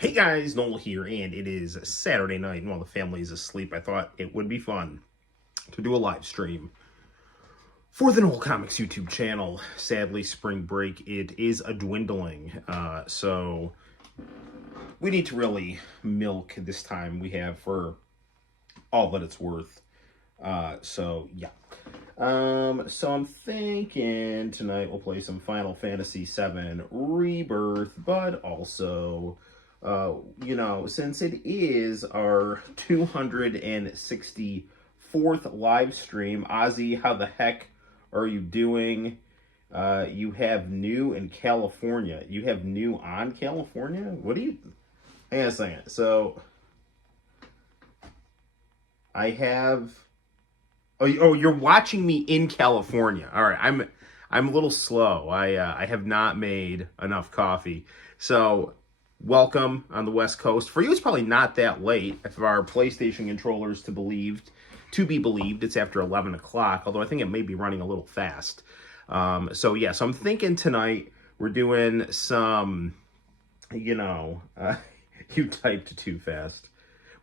Hey guys, Noel here, and it is Saturday night, and while the family is asleep, I thought it would be fun to do a live stream for the Noel ComiX YouTube channel. Sadly, spring break, it is a dwindling, so we need to really milk this time we have for all that it's worth. So I'm thinking tonight we'll play some Final Fantasy VII Rebirth, but also, since it is our 264th live stream, Ozzy, how the heck are you doing? You have new in California. You have new on California? What do you... Hang on a second. So, I have... Oh, you're watching me in California. All right, I'm a little slow. I have not made enough coffee. So, welcome on the West Coast. For you, it's probably not that late. If our PlayStation controllers to be believed, it's after 11 o'clock. Although I think it may be running a little fast. So I'm thinking tonight we're doing some, you typed too fast.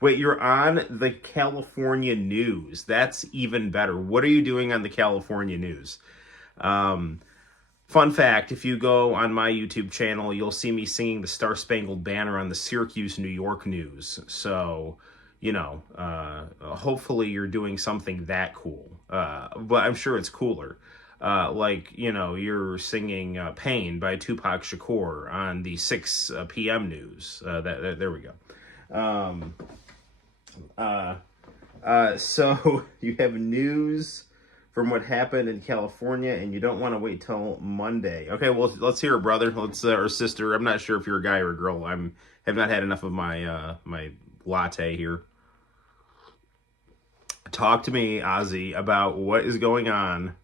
Wait, you're on the California news. That's even better. What are you doing on the California news? Fun fact, if you go on my YouTube channel, you'll see me singing the Star Spangled Banner on the Syracuse, New York news. So, hopefully you're doing something that cool. But I'm sure it's cooler. You're singing Pain by Tupac Shakur on the 6 p.m. news. There we go. So you have news from what happened in California, and you don't want to wait till Monday. Okay, well, let's hear it, brother. Or sister. I'm not sure if you're a guy or a girl. Have not had enough of my my latte here. Talk to me, Ozzy, about what is going on.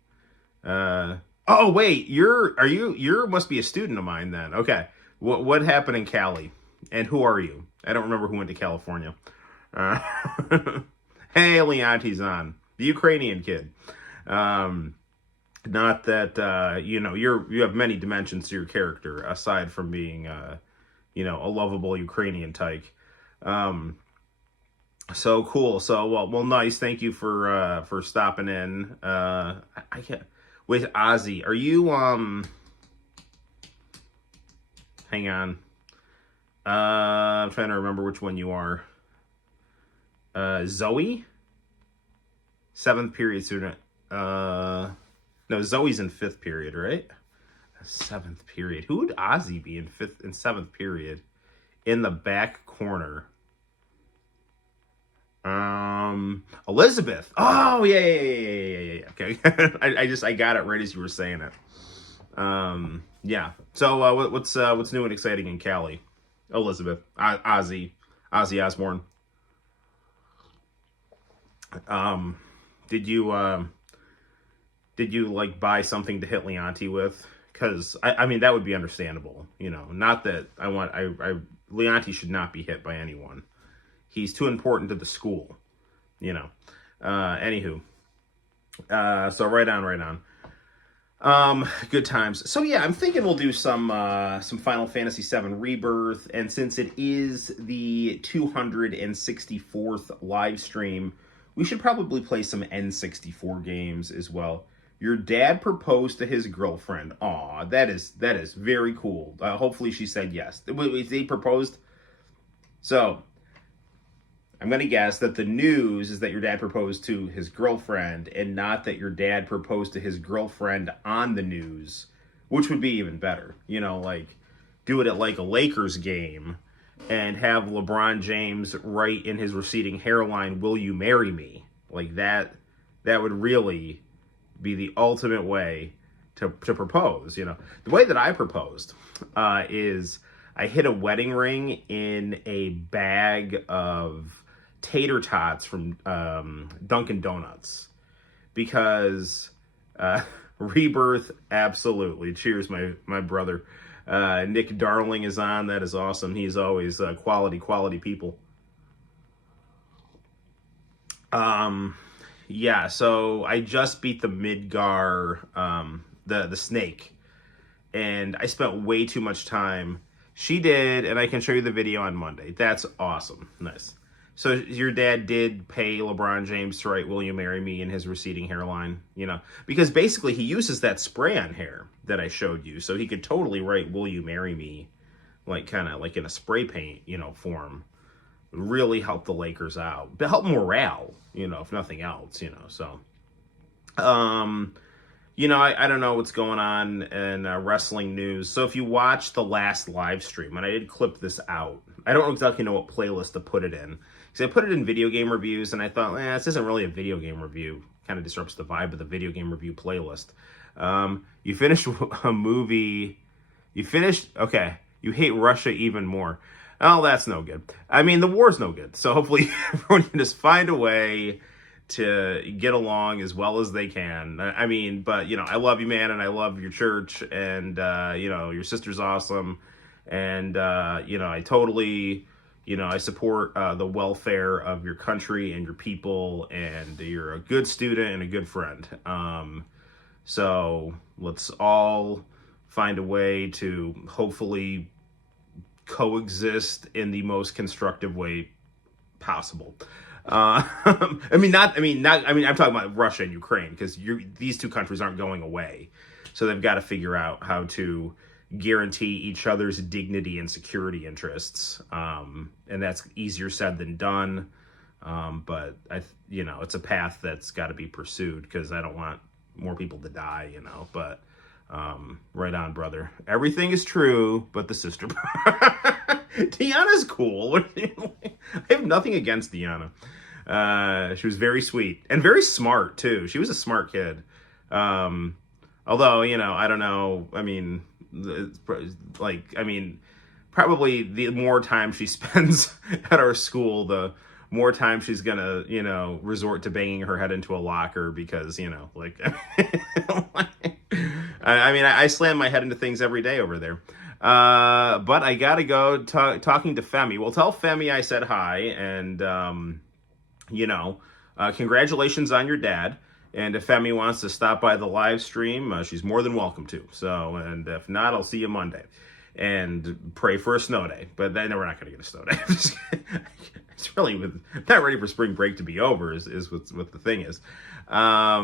Oh wait, you must be a student of mine then. Okay, what happened in Cali, and who are you? I don't remember who went to California. Hey, Leonti's on. The Ukrainian kid. Not that, you have many dimensions to your character, aside from being, a lovable Ukrainian tyke. So cool. So, well, nice. Thank you for stopping in. I can't... Wait, Ozzy, are you, hang on. I'm trying to remember which one you are. Zoe? 7th period student. No, Zoe's in 5th period, right? 7th period. Who would Ozzy be in 5th and 7th period? In the back corner. Elizabeth. Oh, yeah. Okay. I got it right as you were saying it. Yeah. So, what's new and exciting in Cali? Elizabeth. Ozzy Osbourne. Did you like buy something to hit Leonti with? Because I mean that would be understandable, not that Leonti should not be hit by anyone. He's too important to the school, anywho. So right on. Good times. So yeah, I'm thinking we'll do some Final Fantasy VII Rebirth, and since it is the 264th live stream, we should probably play some N64 games as well. Your dad proposed to his girlfriend. Aw, that is very cool. Hopefully she said yes. They proposed. So, I'm going to guess that the news is that your dad proposed to his girlfriend and not that your dad proposed to his girlfriend on the news, which would be even better. Do it at like a Lakers game and have LeBron James write in his receding hairline, "Will you marry me?" Like that would really be the ultimate way to propose. The way that I proposed is I hid a wedding ring in a bag of tater tots from Dunkin' Donuts because Rebirth, absolutely. Cheers, my brother. Nick Darling is on. That is awesome. He's always quality people. Yeah, so I just beat the Midgar, the snake, and I spent way too much time She did, and I can show you the video on Monday. That's awesome. Nice. So your dad did pay LeBron James to write "Will you marry me" in his receding hairline, because basically he uses that spray on hair that I showed you, so he could totally write "Will you marry me," like kind of like in a spray paint, form. Really help the Lakers out, but help morale, if nothing else, So, I don't know what's going on in wrestling news. So if you watch the last live stream, and I did clip this out, I don't exactly know what playlist to put it in. Because I put it in video game reviews, and I thought, this isn't really a video game review. Kind of disrupts the vibe of the video game review playlist. You finished a movie. Okay, you hate Russia even more. Oh, that's no good. I mean, the war's no good. So hopefully everyone can just find a way to get along as well as they can. I mean, but, I love you, man, and I love your church, and, your sister's awesome. And, I totally, I support the welfare of your country and your people, and you're a good student and a good friend. So let's all find a way to hopefully coexist in the most constructive way possible. I'm talking about Russia and Ukraine, because these two countries aren't going away. So they've got to figure out how to guarantee each other's dignity and security interests. And that's easier said than done. But it's a path that's got to be pursued, because I don't want more people to die, but, right on, brother. Everything is true, but the sister. Deanna's cool. I have nothing against Deanna. She was very sweet and very smart too. She was a smart kid. Although, I don't know. I mean, probably the more time she spends at our school, the more time she's gonna, resort to banging her head into a locker, because, I slam my head into things every day over there. But I gotta go talking to Femi. Well, tell Femi I said hi, and, congratulations on your dad. And if Femi wants to stop by the live stream, she's more than welcome to. So, and if not, I'll see you Monday. And pray for a snow day. But then we're not going to get a snow day. It's really not ready for spring break to be over is what the thing is. Yeah.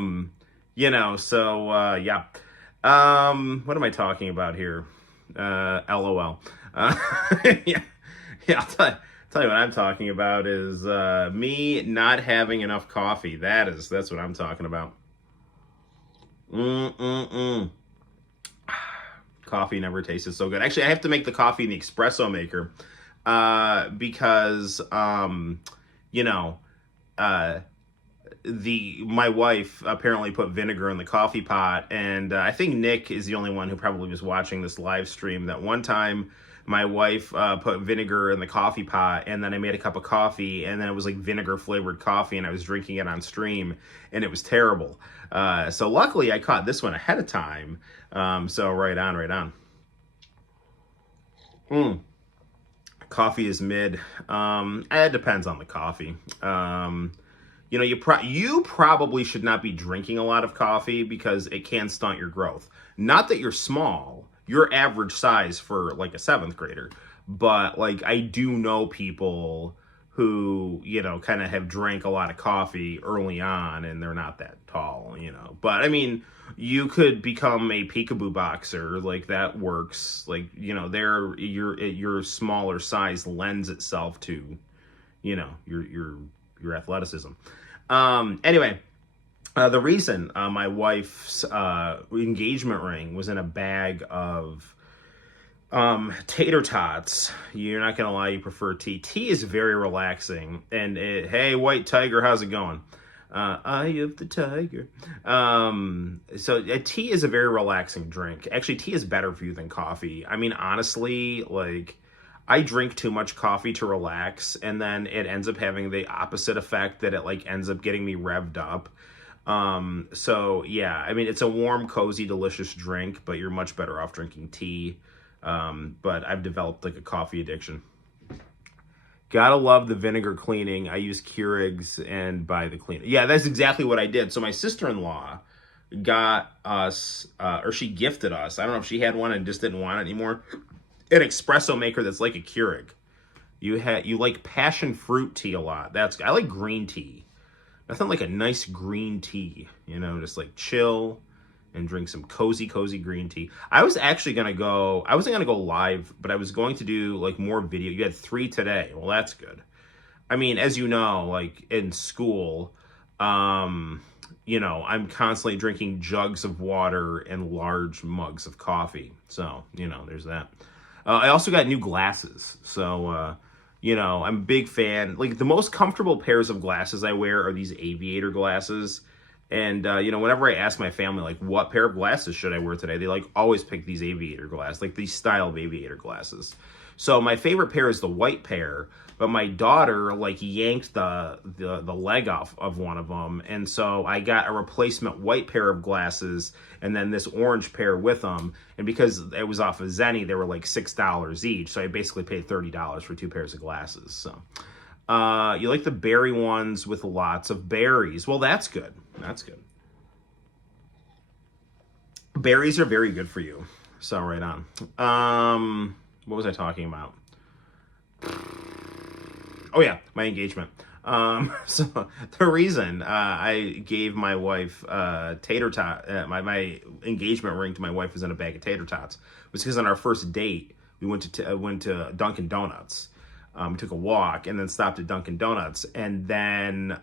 What am I talking about here? LOL. Yeah. I'll tell you what I'm talking about is me not having enough coffee. That's what I'm talking about. Coffee never tasted so good. Actually, I have to make the coffee in the espresso maker because my wife apparently put vinegar in the coffee pot, and I think Nick is the only one who probably was watching this live stream. That one time my wife put vinegar in the coffee pot, and then I made a cup of coffee, and then it was like vinegar flavored coffee, and I was drinking it on stream, and it was terrible. So luckily I caught this one ahead of time. So right on. Coffee is mid. It depends on the coffee. You probably should not be drinking a lot of coffee because it can stunt your growth. Not that you're small. You're average size for like a 7th grader. But like I do know people who, kind of have drank a lot of coffee early on and they're not that tall, But I mean, you could become a peekaboo boxer, like that works. Like, your smaller size lends itself to, your athleticism. Anyway, the reason my wife's engagement ring was in a bag of tater tots. You're not gonna lie, you prefer tea. Tea is very relaxing. And hey, White Tiger, how's it going? Eye of the tiger. So tea is a very relaxing drink. Actually, tea is better for you than coffee. I mean, honestly, like, I drink too much coffee to relax, and then it ends up having the opposite effect that it like ends up getting me revved up. So yeah, I mean, it's a warm, cozy, delicious drink, but you're much better off drinking tea. But I've developed like a coffee addiction. Gotta love the vinegar cleaning. I use Keurig's and buy the cleaner. Yeah, that's exactly what I did. So my sister-in-law got us, or she gifted us. I don't know if she had one and just didn't want it anymore. an espresso maker that's like a Keurig. You like passion fruit tea a lot. I like green tea. Nothing like a nice green tea, just like chill and drink some cozy green tea. I was actually going to go, I wasn't going to go live, but I was going to do like more video. You had 3 today. Well, that's good. I mean, as you know, like in school, I'm constantly drinking jugs of water and large mugs of coffee. So, there's that. I also got new glasses. So, I'm a big fan. Like, the most comfortable pairs of glasses I wear are these aviator glasses. And, whenever I ask my family, like, what pair of glasses should I wear today, they, like, always pick these aviator glasses, like, these style of aviator glasses. So my favorite pair is the white pair, but my daughter, like, yanked the leg off of one of them. And so I got a replacement white pair of glasses and then this orange pair with them. And because it was off of Zenny, they were like $6 each. So I basically paid $30 for 2 pairs of glasses. So you like the berry ones with lots of berries. Well, that's good. That's good. Berries are very good for you. So right on. What was I talking about? Oh yeah, my engagement. So the reason I gave my wife tater tot, my engagement ring to my wife was in a bag of tater tots, was because on our first date we went to Dunkin' Donuts. We took a walk and then stopped at Dunkin' Donuts, and then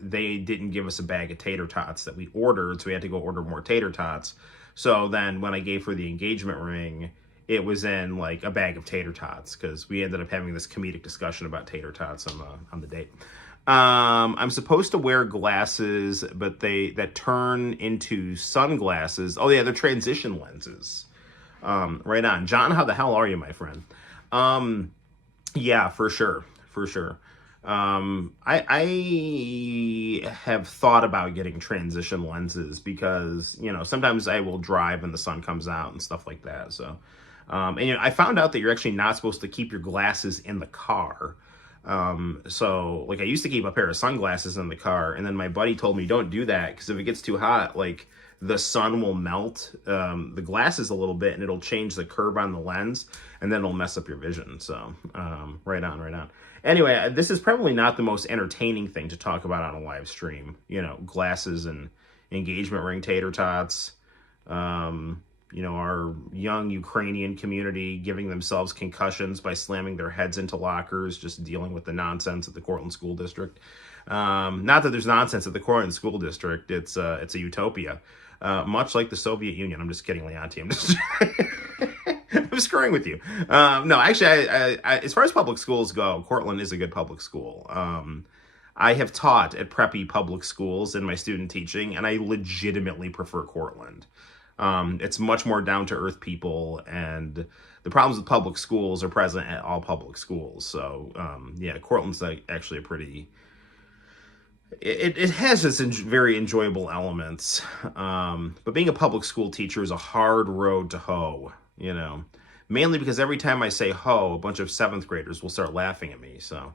they didn't give us a bag of tater tots that we ordered, so we had to go order more tater tots. So then when I gave her the engagement ring, it was in like a bag of tater tots, because we ended up having this comedic discussion about tater tots on the date. I'm supposed to wear glasses, but that turn into sunglasses. Oh yeah, they're transition lenses. Right on. John, how the hell are you, my friend? Yeah, for sure. I have thought about getting transition lenses because, sometimes I will drive and the sun comes out and stuff like that. So, and I found out that you're actually not supposed to keep your glasses in the car. So like I used to keep a pair of sunglasses in the car, and then my buddy told me don't do that because if it gets too hot, like the sun will melt the glasses a little bit and it'll change the curve on the lens and then it'll mess up your vision. So right on. Anyway, this is probably not the most entertaining thing to talk about on a live stream. Glasses and engagement ring tater tots. Our young Ukrainian community giving themselves concussions by slamming their heads into lockers, just dealing with the nonsense at the Cortland School District. Not that there's nonsense at the Cortland School District. It's a utopia. Much like the Soviet Union. I'm just kidding, Leonti. I'm screwing with you. No, actually, I as far as public schools go, Cortland is a good public school. I have taught at preppy public schools in my student teaching, and I legitimately prefer Cortland. It's much more down-to-earth people, and the problems with public schools are present at all public schools. So, yeah, Cortland's actually a pretty... It has its very enjoyable elements, but being a public school teacher is a hard road to hoe, mainly because every time I say hoe, a bunch of 7th graders will start laughing at me. So,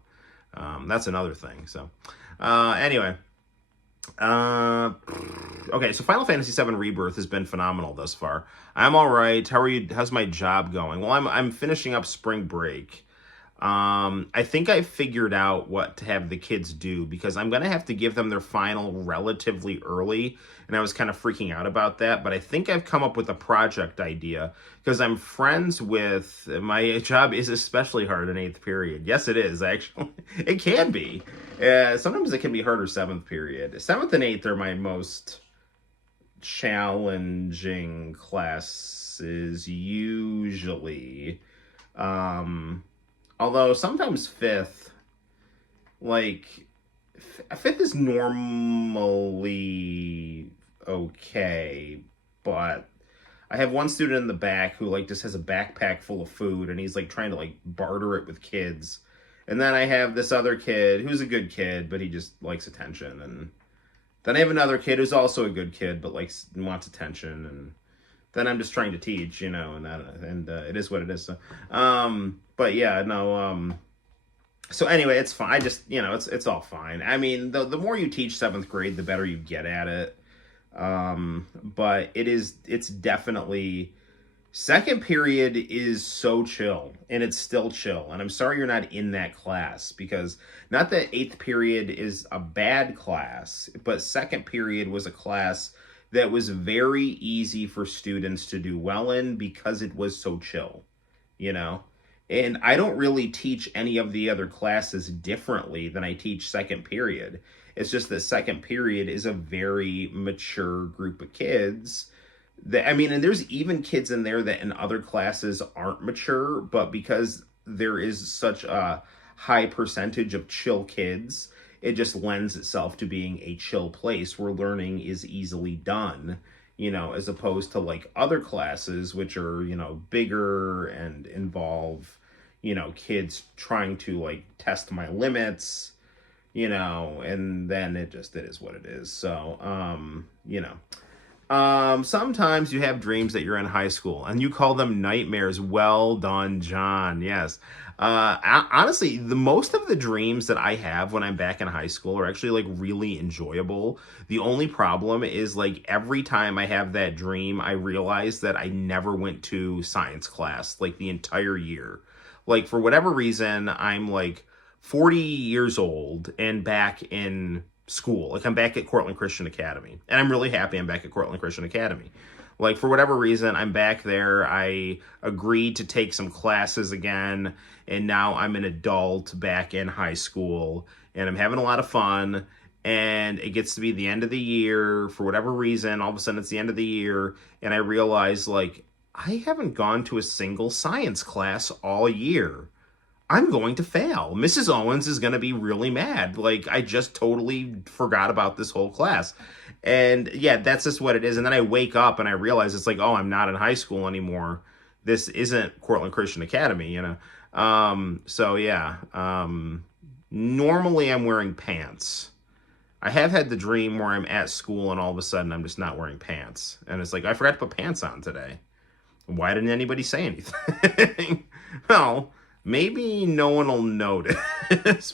that's another thing. So, anyway... okay, so Final Fantasy VII Rebirth has been phenomenal thus far. I'm all right. How are you? How's my job going? Well, I'm finishing up spring break. I think I figured out what to have the kids do because I'm gonna have to give them their final relatively early, and I was kind of freaking out about that. But I think I've come up with a project idea because I'm friends with my job is especially hard in 8th period. Yes, it is actually. It can be. Sometimes it can be harder 7th period. 7th and 8th are my most challenging classes usually. Although sometimes 5th, like 5th is normally okay, but I have one student in the back who like just has a backpack full of food and he's like trying to like barter it with kids. And then I have this other kid who's a good kid, but he just likes attention. And then I have another kid who's also a good kid, but wants attention. And then I'm just trying to teach, and it is what it is. So, but yeah, no. So anyway, it's fine. I just, it's all fine. I mean, the more you teach 7th grade, the better you get at it. But it's definitely Second period is so chill, and it's still chill. And I'm sorry you're not in that class, because not that eighth period is a bad class, but second period was a class that was very easy for students to do well in because it was so chill, you know? And I don't really teach any of the other classes differently than I teach second period. It's just that second period is a very mature group of kids that, I mean, and there's even kids in there that in other classes aren't mature, but because there is such a high percentage of chill kids, it just lends itself to being a chill place where learning is easily done, as opposed to like other classes, which are, bigger and involve, kids trying to like test my limits, and then it is what it is. So, sometimes you have dreams that you're in high school and you call them nightmares. Well done, John. Yes. Honestly, the most of the dreams that I have when I'm back in high school are actually like really enjoyable. The only problem is like every time I have that dream, I realize that I never went to science class like the entire year. Like for whatever reason, I'm like 40 years old and back in school. Like I'm back at Cortland Christian Academy, and I'm really happy I'm back at Cortland Christian Academy. Like for whatever reason, I'm back there. I agreed to take some classes again, and now I'm an adult back in high school, and I'm having a lot of fun. And it gets to be the end of the year for whatever reason. All of a sudden, it's the end of the year, and I realize like I haven't gone to a single science class all year. I'm going to fail. Mrs. Owens is going to be really mad. Like, I just totally forgot about this whole class. And yeah, that's just what it is. And then I wake up and I realize it's like, oh, I'm not in high school anymore. This isn't Cortland Christian Academy, So yeah, normally I'm wearing pants. I have had the dream where I'm at school and all of a sudden I'm just not wearing pants. And it's like, I forgot to put pants on today. Why didn't anybody say anything? Well, maybe no one will notice.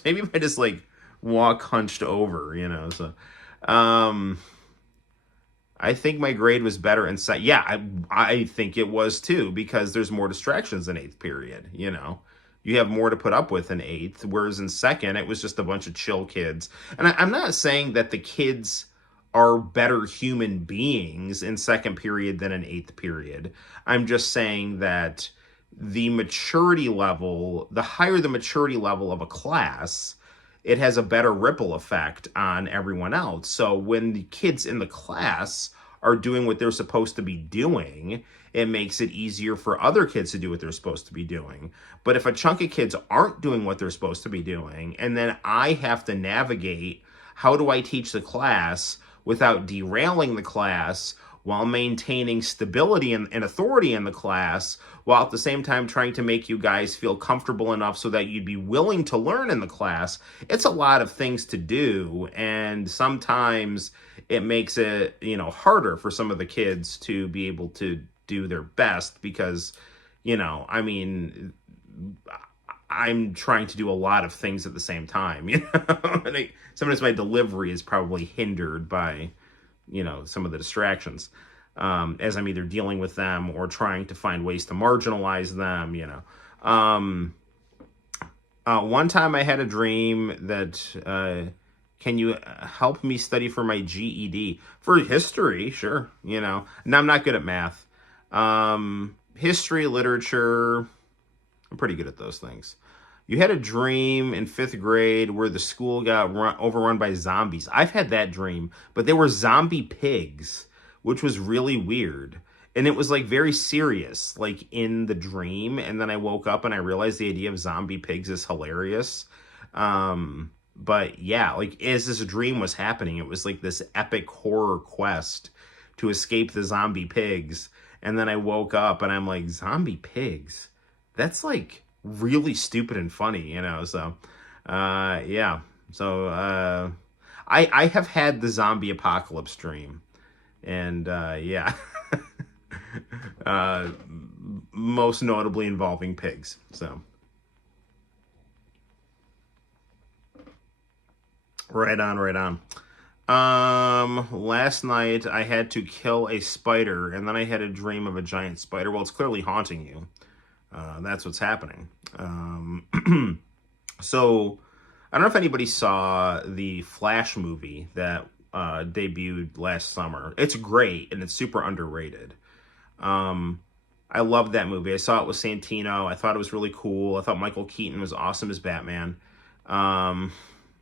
Maybe if I just like walk hunched over, So, I think my grade was better in Yeah, I think it was too, because there's more distractions in eighth period. You have more to put up with in eighth, whereas in second it was just a bunch of chill kids. And I'm not saying that the kids are better human beings in second period than in eighth period. I'm just saying that the maturity level, the higher the maturity level of a class, it has a better ripple effect on everyone else. So when the kids in the class are doing what they're supposed to be doing, it makes it easier for other kids to do what they're supposed to be doing. But if a chunk of kids aren't doing what they're supposed to be doing, and then I have to navigate, how do I teach the class without derailing the class while maintaining stability and authority in the class, while at the same time trying to make you guys feel comfortable enough so that you'd be willing to learn in the class. It's a lot of things to do, and sometimes it makes it, harder for some of the kids to be able to do their best because, I'm trying to do a lot of things at the same time, and sometimes my delivery is probably hindered by, some of the distractions, as I'm either dealing with them or trying to find ways to marginalize them, One time I had a dream that, can you help me study for my GED? For history, sure, No, I'm not good at math. History, literature, I'm pretty good at those things. You had a dream in fifth grade where the school got overrun by zombies. I've had that dream, but they were zombie pigs, which was really weird. And it was like very serious, like in the dream. And then I woke up and I realized the idea of zombie pigs is hilarious. But yeah, like as this dream was happening, it was like this epic horror quest to escape the zombie pigs. And then I woke up and I'm like, zombie pigs? That's like really stupid and funny, So, yeah. So, I have had the zombie apocalypse dream, and yeah, most notably involving pigs. So, right on, right on. Last night I had to kill a spider, and then I had a dream of a giant spider. Well, it's clearly haunting you. That's what's happening. So, I don't know if anybody saw the Flash movie that debuted last summer. It's great, and it's super underrated. Um, I loved that movie. I saw it with Santino. I thought it was really cool. I thought Michael Keaton was awesome as Batman. Um,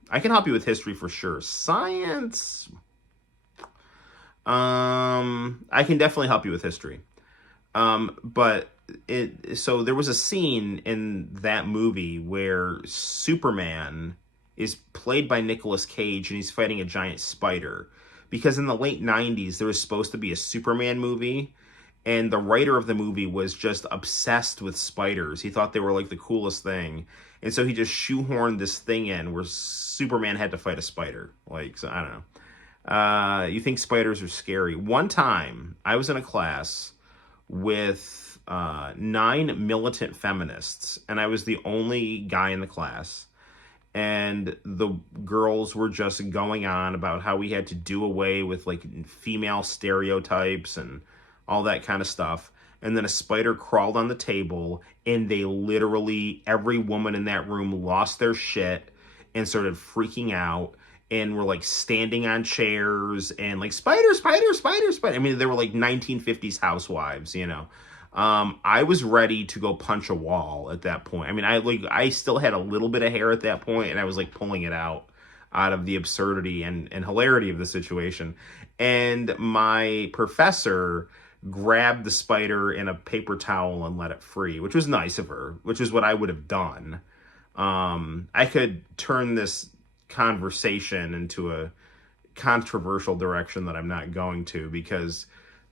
I can help you with history for sure. Science, I can definitely help you with history. But so there was a scene in that movie where Superman is played by Nicolas Cage and he's fighting a giant spider. Because in the late 90s, there was supposed to be a Superman movie, and the writer of the movie was just obsessed with spiders. He thought they were like the coolest thing. And so he just shoehorned this thing in where Superman had to fight a spider. Like, so I don't know. You think spiders are scary. One time, I was in a class with 9 militant feminists, and I was the only guy in the class. And the girls were just going on about how we had to do away with like female stereotypes and all that kind of stuff. And then a spider crawled on the table, and they literally, every woman in that room lost their shit and started freaking out, and were like standing on chairs and like spider, spider, spider, spider. I mean, they were like 1950s housewives, you know. I was ready to go punch a wall at that point. I mean, I still had a little bit of hair at that point, and I was like pulling it out of the absurdity and hilarity of the situation. And my professor grabbed the spider in a paper towel and let it free, which was nice of her, which is what I would have done. I could turn this conversation into a controversial direction that I'm not going to, because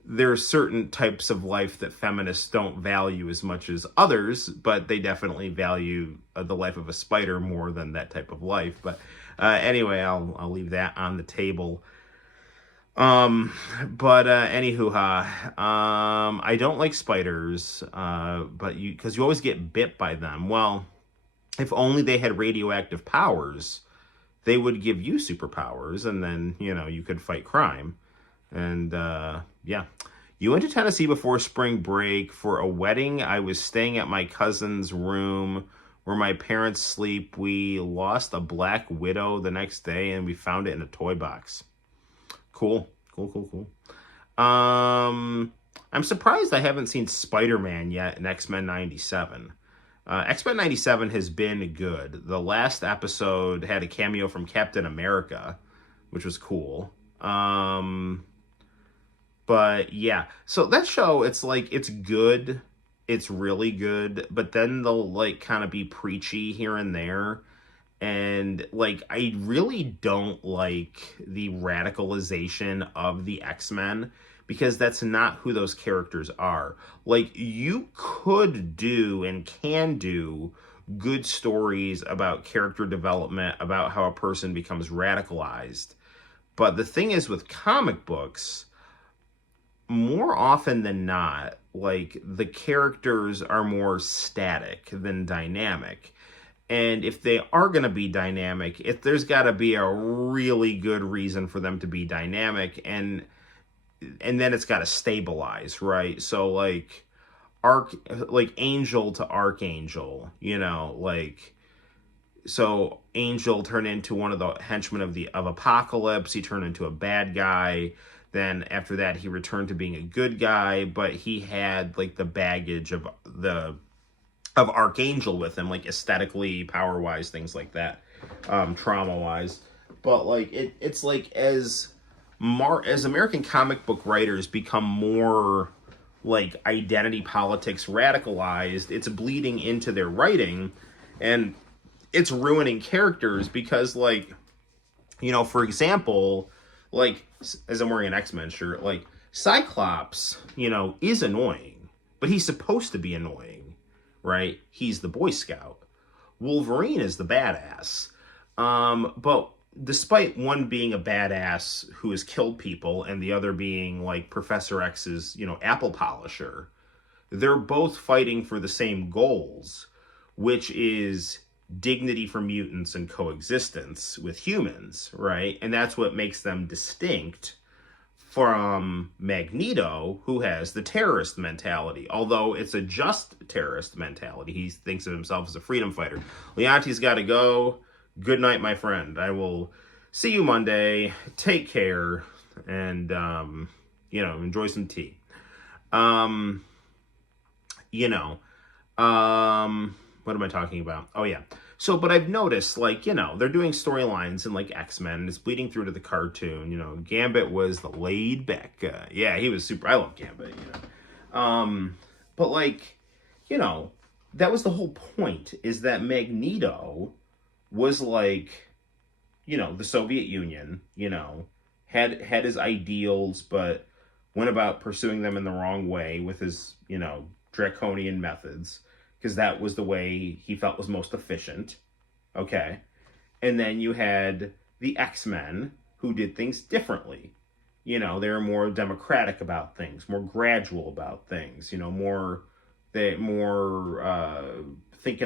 there are certain types of life that feminists don't value as much as others, but they definitely value the life of a spider more than that type of life. But anyway, I'll leave that on the table. But I don't like spiders, but because you always get bit by them. Well, if only they had radioactive powers, they would give you superpowers, and then, you know, you could fight crime. And, yeah. You went to Tennessee before spring break for a wedding. I was staying at my cousin's room where my parents sleep. We lost a black widow the next day, and we found it in a toy box. Cool. I'm surprised I haven't seen Spider-Man yet in X-Men 97. X-Men 97 has been good. The last episode had a cameo from Captain America, which was cool. But yeah, so that show, it's like, it's good. It's really good. But then they'll like kind of be preachy here and there. And like, I really don't like the radicalization of the X-Men, because that's not who those characters are. Like, you could do and can do good stories about character development, about how a person becomes radicalized. But the thing is, with comic books, more often than not, like, the characters are more static than dynamic. And if they are going to be dynamic, there's got to be a really good reason for them to be dynamic, and then it's got to stabilize, right? So like Angel to Archangel, you know, like, so Angel turned into one of the henchmen of Apocalypse. He turned into a bad guy. Then after that, he returned to being a good guy, but he had like the baggage of Archangel with him, like aesthetically, power-wise, things like that, trauma-wise. But like it's like as American comic book writers become more like identity politics radicalized, it's bleeding into their writing, and it's ruining characters, because, like, you know, for example, like, as I'm wearing an X-Men shirt, like, Cyclops, you know, is annoying, but he's supposed to be annoying, right? He's the Boy Scout. Wolverine is the badass. But despite one being a badass who has killed people and the other being like Professor X's, you know, apple polisher, they're both fighting for the same goals, which is dignity for mutants and coexistence with humans, right? And that's what makes them distinct from Magneto, who has the terrorist mentality. Although it's a just terrorist mentality. He thinks of himself as a freedom fighter. Leonti's got to go. Good night, my friend. I will see you Monday. Take care. And, enjoy some tea. What am I talking about? Oh, yeah. So, but I've noticed, they're doing storylines in, X-Men, and it's bleeding through to the cartoon. Gambit was the laid back guy. Yeah, he was super. I love Gambit, But, that was the whole point, is that Magneto was, the Soviet Union, had his ideals, but went about pursuing them in the wrong way with his, draconian methods, because that was the way he felt was most efficient. Okay. And then you had the X-Men, who did things differently. They were more democratic about things, more gradual about things, more thinking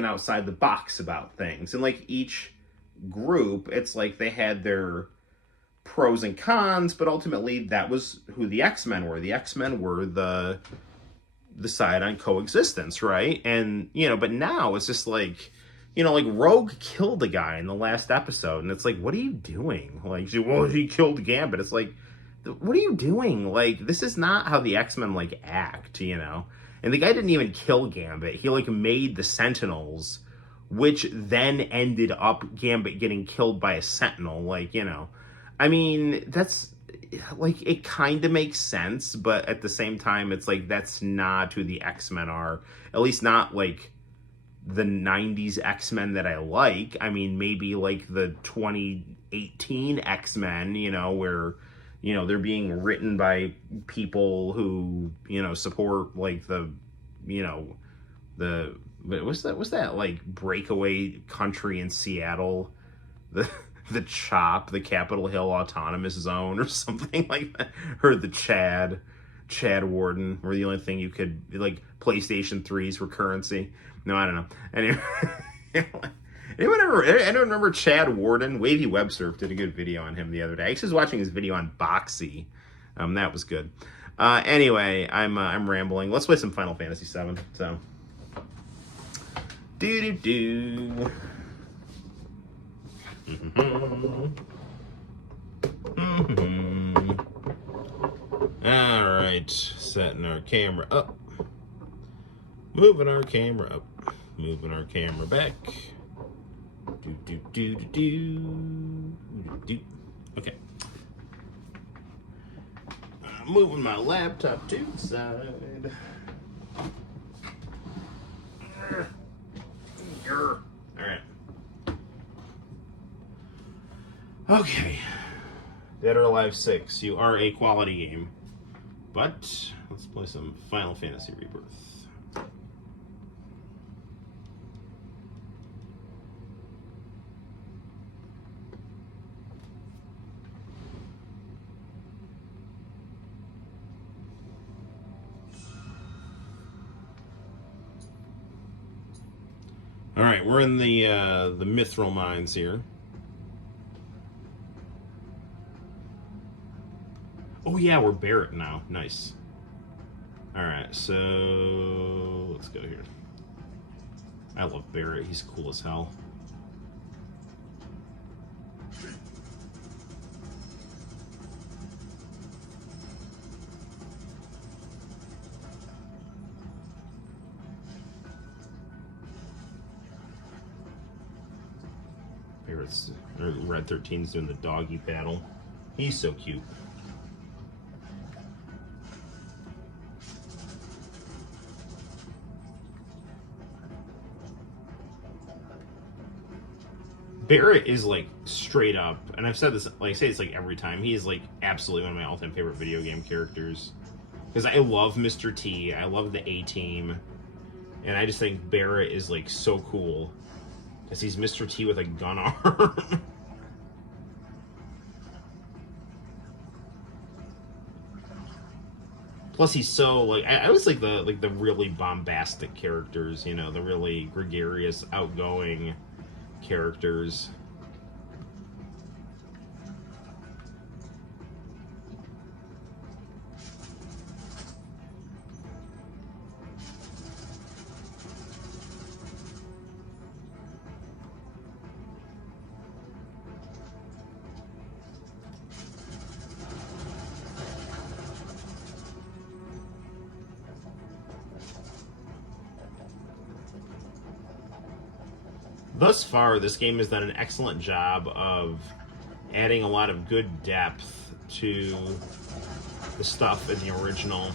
outside the box about things. And each group, it's they had their pros and cons, but ultimately that was who the X-Men were. The X-Men were the side on coexistence, right? And, but now it's just Rogue killed a guy in the last episode, and it's what are you doing? He killed Gambit. It's what are you doing? This is not how the X-Men, act, And the guy didn't even kill Gambit. He, made the Sentinels, which then ended up Gambit getting killed by a Sentinel, I mean, that's, it kind of makes sense, but at the same time, it's that's not who the X-Men are. At least not, the 90s X-Men that I like. I mean, maybe, the 2018 X-Men, where, they're being written by people who, support, what's that, breakaway country in Seattle? The CHOP, the Capitol Hill Autonomous Zone, or something like that. Or the Chad Warden, were the only thing you could, PlayStation 3's recurrency. No, I don't know. Anyway, anyone remember Chad Warden? Wavy Websurf did a good video on him the other day. I was watching his video on Boxy. That was good. Anyway, I'm rambling. Let's play some Final Fantasy VII. So, do. All right, setting our camera up, moving our camera up, moving our camera back. Okay, moving my laptop to the side. All right. Okay, Dead or Alive 6, you are a quality game, but let's play some Final Fantasy Rebirth. All right, we're in the Mithril Mines here. Oh yeah, we're Barrett now. Nice. Alright, so let's go here. I love Barrett. He's cool as hell. Barrett's, or Red 13's doing the doggy battle. He's so cute. Barrett is straight up, and I've said this, I say it's every time, he is absolutely one of my all-time favorite video game characters. Because I love Mr. T, I love the A-Team, and I just think Barrett is so cool. Because he's Mr. T with a gun arm. Plus he's so, I always like the really bombastic characters, the really gregarious, outgoing. characters. Thus far, this game has done an excellent job of adding a lot of good depth to the stuff in the original.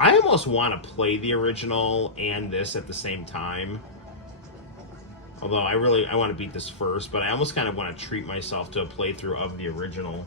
I almost want to play the original and this at the same time. Although I want to beat this first, but I almost kind of want to treat myself to a playthrough of the original.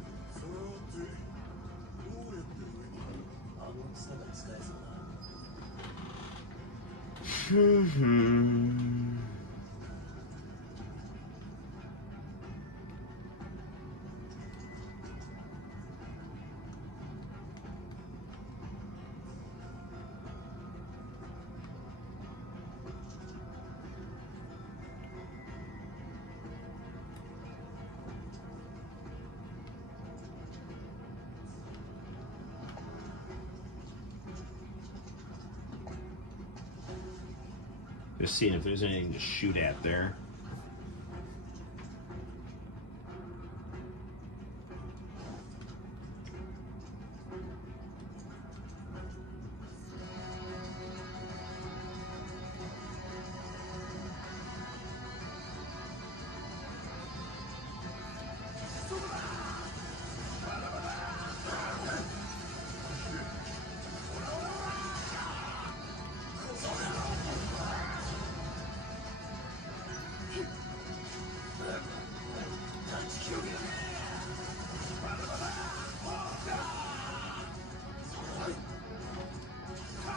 Just seeing if there's anything to shoot at there.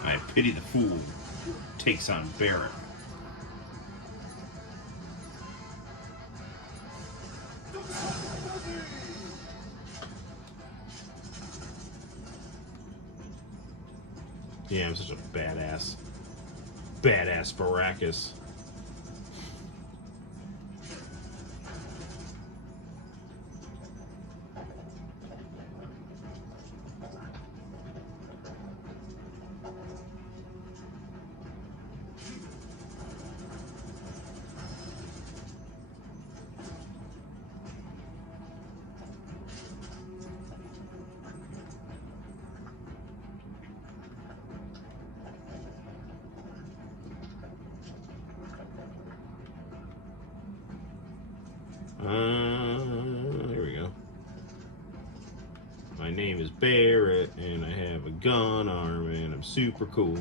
I pity the fool who takes on Barrett. Yeah, I'm such a badass. Badass Baracus. Here we go. My name is Barrett, and I have a gun arm, and I'm super cool.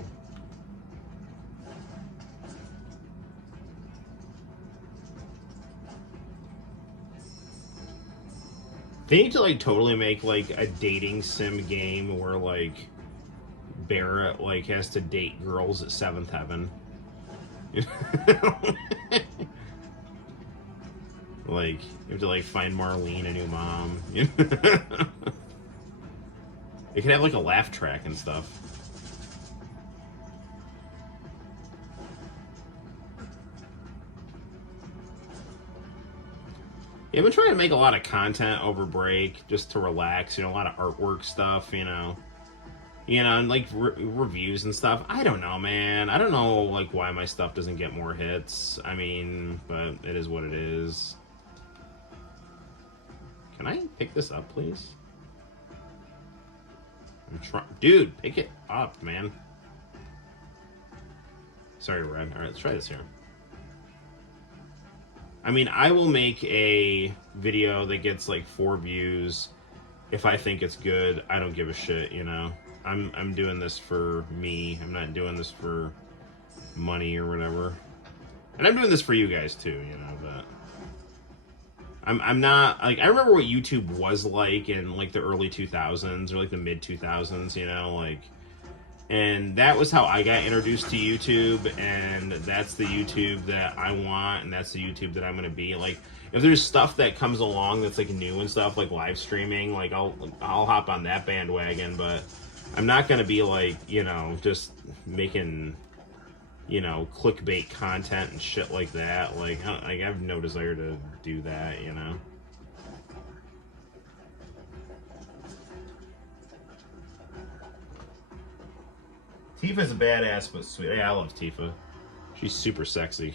They need to like totally make like a dating sim game where like Barrett like has to date girls at Seventh Heaven. Like, you have to, like, find Marlene a new mom. It could have, like, a laugh track and stuff. Yeah, I've been trying to make a lot of content over break, just to relax, you know, a lot of artwork stuff, you know. And, like, reviews and stuff. I don't know, man. I don't know, like, why my stuff doesn't get more hits. I mean, but it is what it is. Can I pick this up, please? I'm trying. Dude, pick it up, man. Sorry, Red. Alright, let's try this here. I mean, I will make a video that gets like 4 views if I think it's good. I don't give a shit, you know. I'm doing this for me. I'm not doing this for money or whatever. And I'm doing this for you guys too, you know, but I'm not, like, I remember what YouTube was like in, like, the early 2000s or, like, the mid-2000s, you know, like, and that was how I got introduced to YouTube, and that's the YouTube that I want, and that's the YouTube that I'm going to be. Like, if there's stuff that comes along that's, like, new and stuff, like live streaming, like, I'll hop on that bandwagon, but I'm not going to be, like, you know, just making you know, clickbait content and shit like that. Like, I have no desire to do that, you know. Tifa's a badass, but sweet. Yeah, I love Tifa. She's super sexy.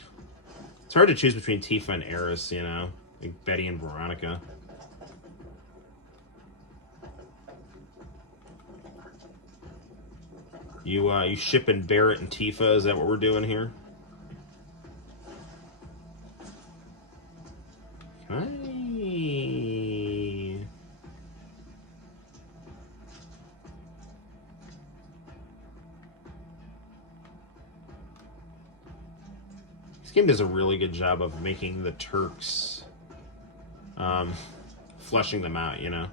It's hard to choose between Tifa and Eris, you know, like Betty and Veronica. You shipping Barrett and Tifa? Is that what we're doing here? Hi. This game does a really good job of making the Turks, fleshing them out, you know.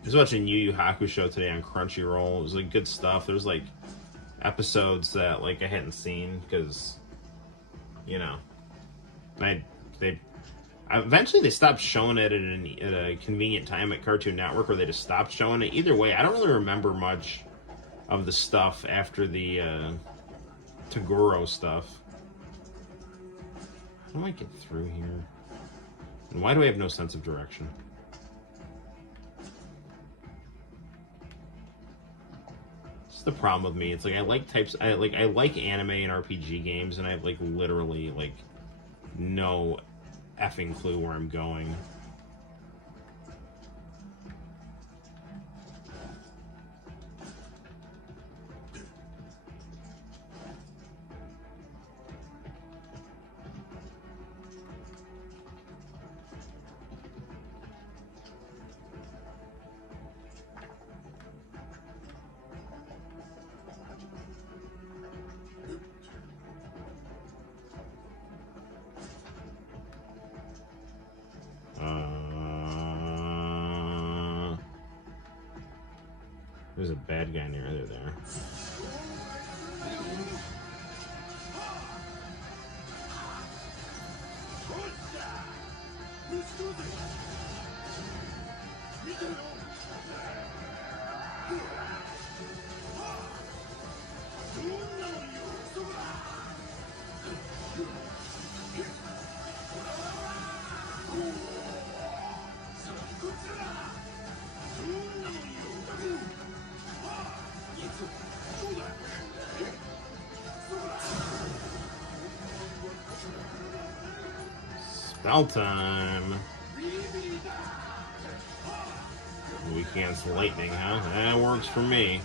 I was watching Yu Yu Hakusho today on Crunchyroll. It was like good stuff. There's like episodes that like I hadn't seen because, you know, eventually they stopped showing it at a convenient time at Cartoon Network, or they just stopped showing it. Either way, I don't really remember much of the stuff after the Toguro stuff. How do I get through here? And why do I have no sense of direction? It's the problem with me. It's like I like anime and RPG games, and I have like literally like no effing clue where I'm going. There's a bad guy near there. Spell time. We cancel lightning, huh? That works for me.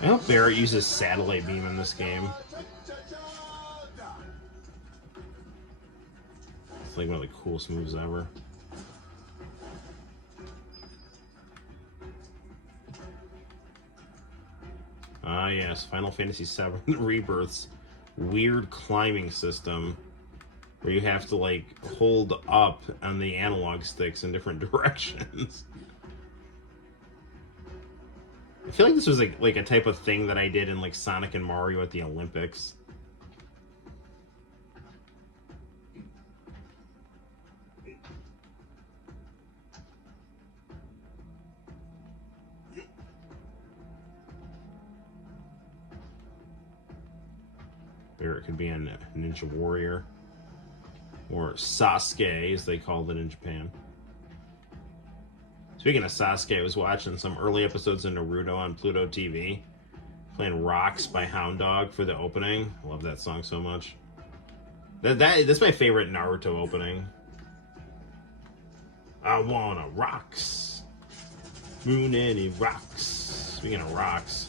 I hope Barrett uses satellite beam in this game. It's like one of the coolest moves ever. Ah, yes, Final Fantasy VII Rebirth's weird climbing system where you have to, like, hold up on the analog sticks in different directions. I feel like this was, like a type of thing that I did in, like, Sonic and Mario at the Olympics. Barrett could be a Ninja Warrior, or Sasuke as they called it in Japan. Speaking of Sasuke, I was watching some early episodes of Naruto on Pluto TV, playing Rocks by Hound Dog for the opening. I love that song so much. That's my favorite Naruto opening. I wanna rocks. Moon any rocks. Speaking of rocks.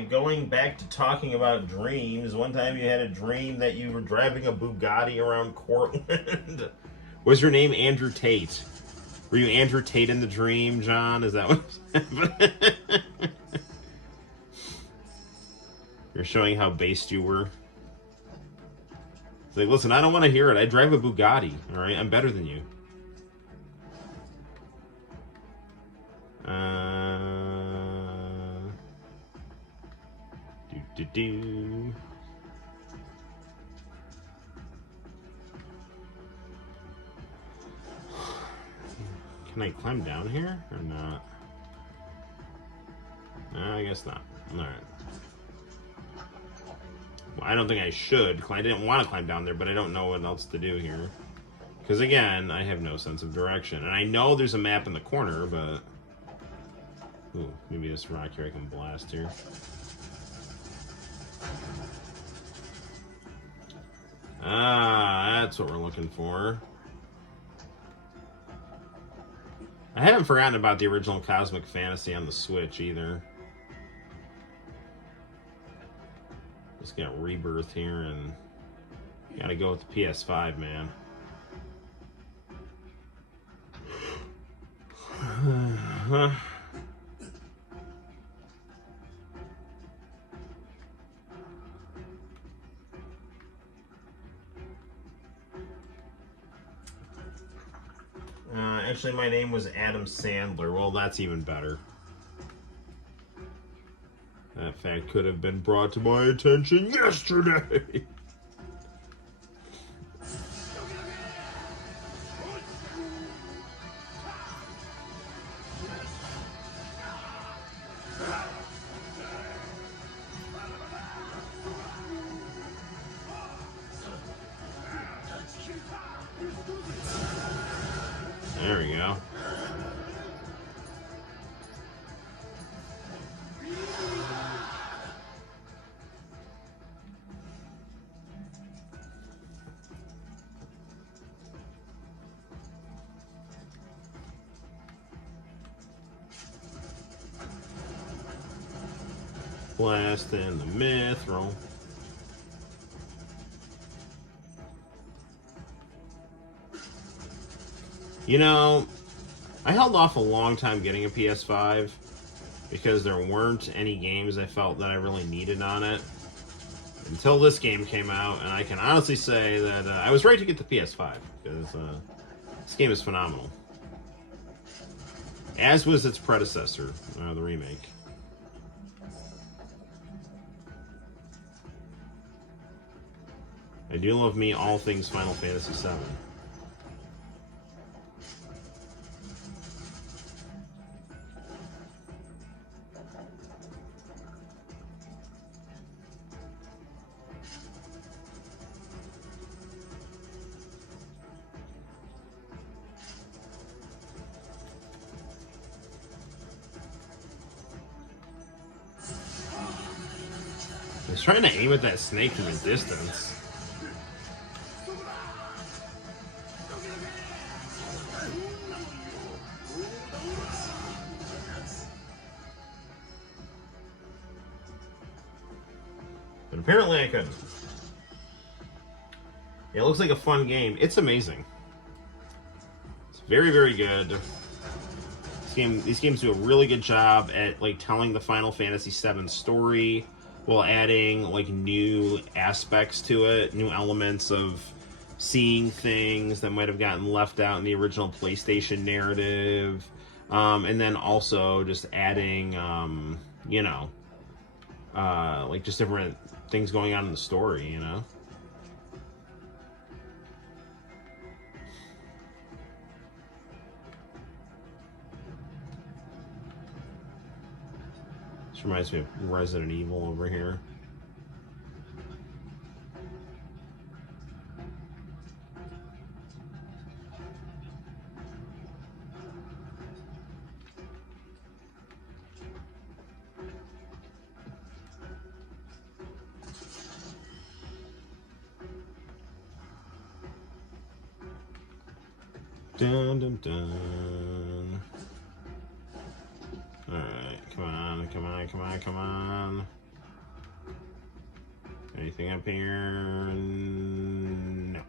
Going back to talking about dreams, one time you had a dream that you were driving a Bugatti around Cortland. Was your name Andrew Tate? Were you Andrew Tate in the dream, John? Is that what happened? You're showing how based you were. It's like, listen, I don't want to hear it. I drive a Bugatti, all right? I'm better than you. Do. Can I climb down here or not? I guess not. All right. Well, I don't think I should. I didn't want to climb down there, but I don't know what else to do here. Because again, I have no sense of direction. And I know there's a map in the corner, but... Ooh, maybe this rock here I can blast here. Ah, that's what we're looking for. I haven't forgotten about the original Cosmic Fantasy on the Switch either. Just got Rebirth here and gotta go with the PS5, man. Actually, my name was Adam Sandler. Well, that's even better. That fact could have been brought to my attention yesterday. There we go. Blast in the mithril. You know, I held off a long time getting a PS5 because there weren't any games I felt that I really needed on it until this game came out, and I can honestly say that I was right to get the PS5 because this game is phenomenal. As was its predecessor, the remake. I do love me all things Final Fantasy VII. I was trying to aim at that snake from a distance. But apparently I couldn't. Yeah, it looks like a fun game. It's amazing. It's very, very good. These games do a really good job at like telling the Final Fantasy VII story while adding like new aspects to it, new elements of seeing things that might have gotten left out in the original PlayStation narrative, and then also just adding, you know, like just different things going on in the story, you know. This reminds me of Resident Evil over here. Dun dun dun. Alright, come on, come on, come on, come on. Anything up here? No.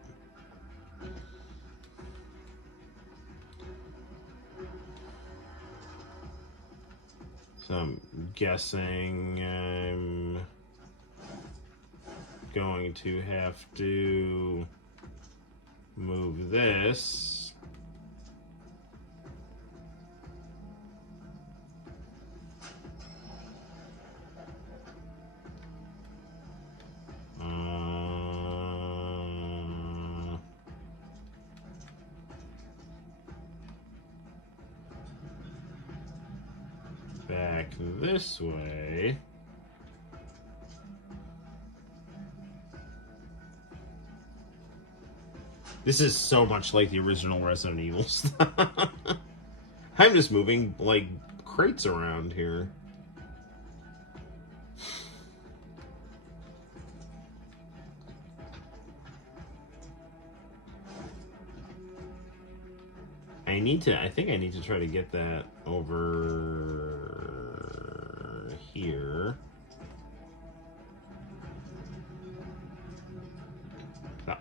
So I'm guessing I'm going to have to move this. Back this way. This is so much like the original Resident Evil stuff. I'm just moving, like, crates around here. I think I need to try to get that over here. Oh.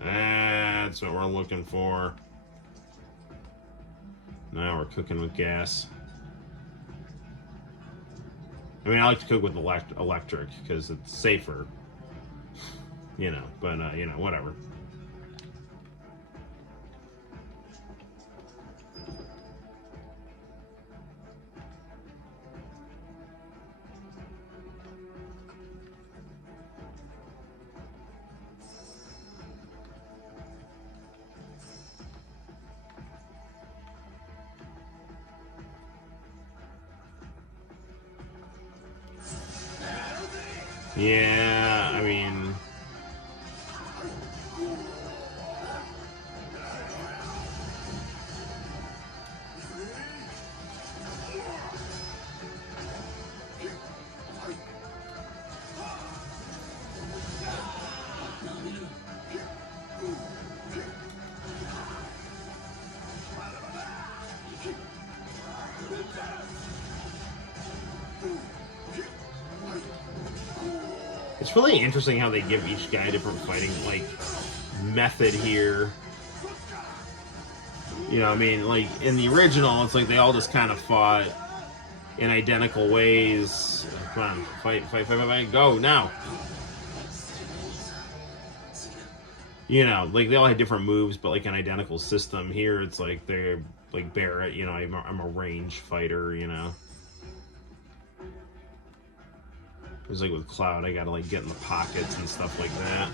That's what we're looking for. Now we're cooking with gas. I mean, I like to cook with electric because it's safer, you know, but, you know, whatever. Yeah, I mean... It's really interesting how they give each guy different fighting, like, method here. You know, I mean, like, in the original, it's like they all just kind of fought in identical ways. Come on, fight, fight, fight, fight, fight, go, now! You know, like, they all had different moves, but, like, an identical system. Here, it's like they're, like, Barrett, you know, I'm a range fighter, you know. It's like with Cloud, I gotta, like, get in the pockets and stuff like that.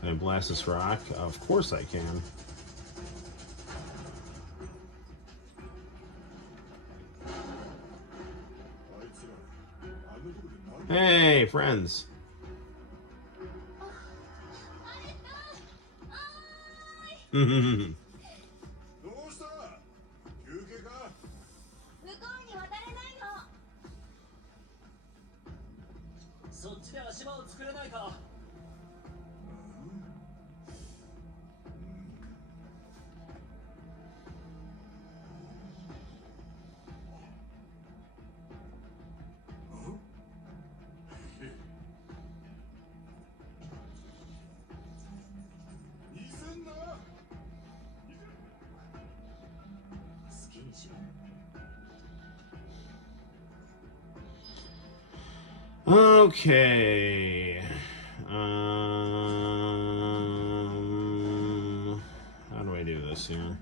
Can I blast this rock? Of course I can. Hey, friends. Okay. How do I do this here?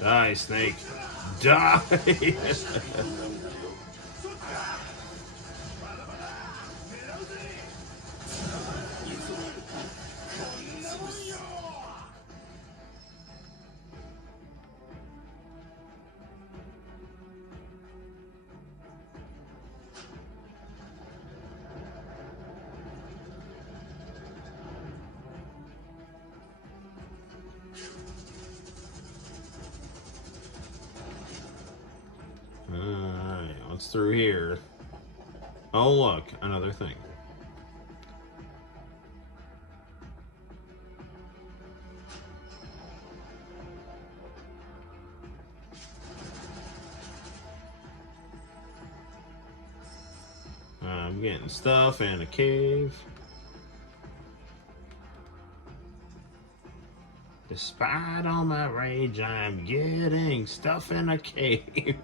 Die, snake. Die! Alright, what's through here? Oh look, another thing. I'm getting stuff in a cave. Despite all my rage, I'm getting stuff in a cave.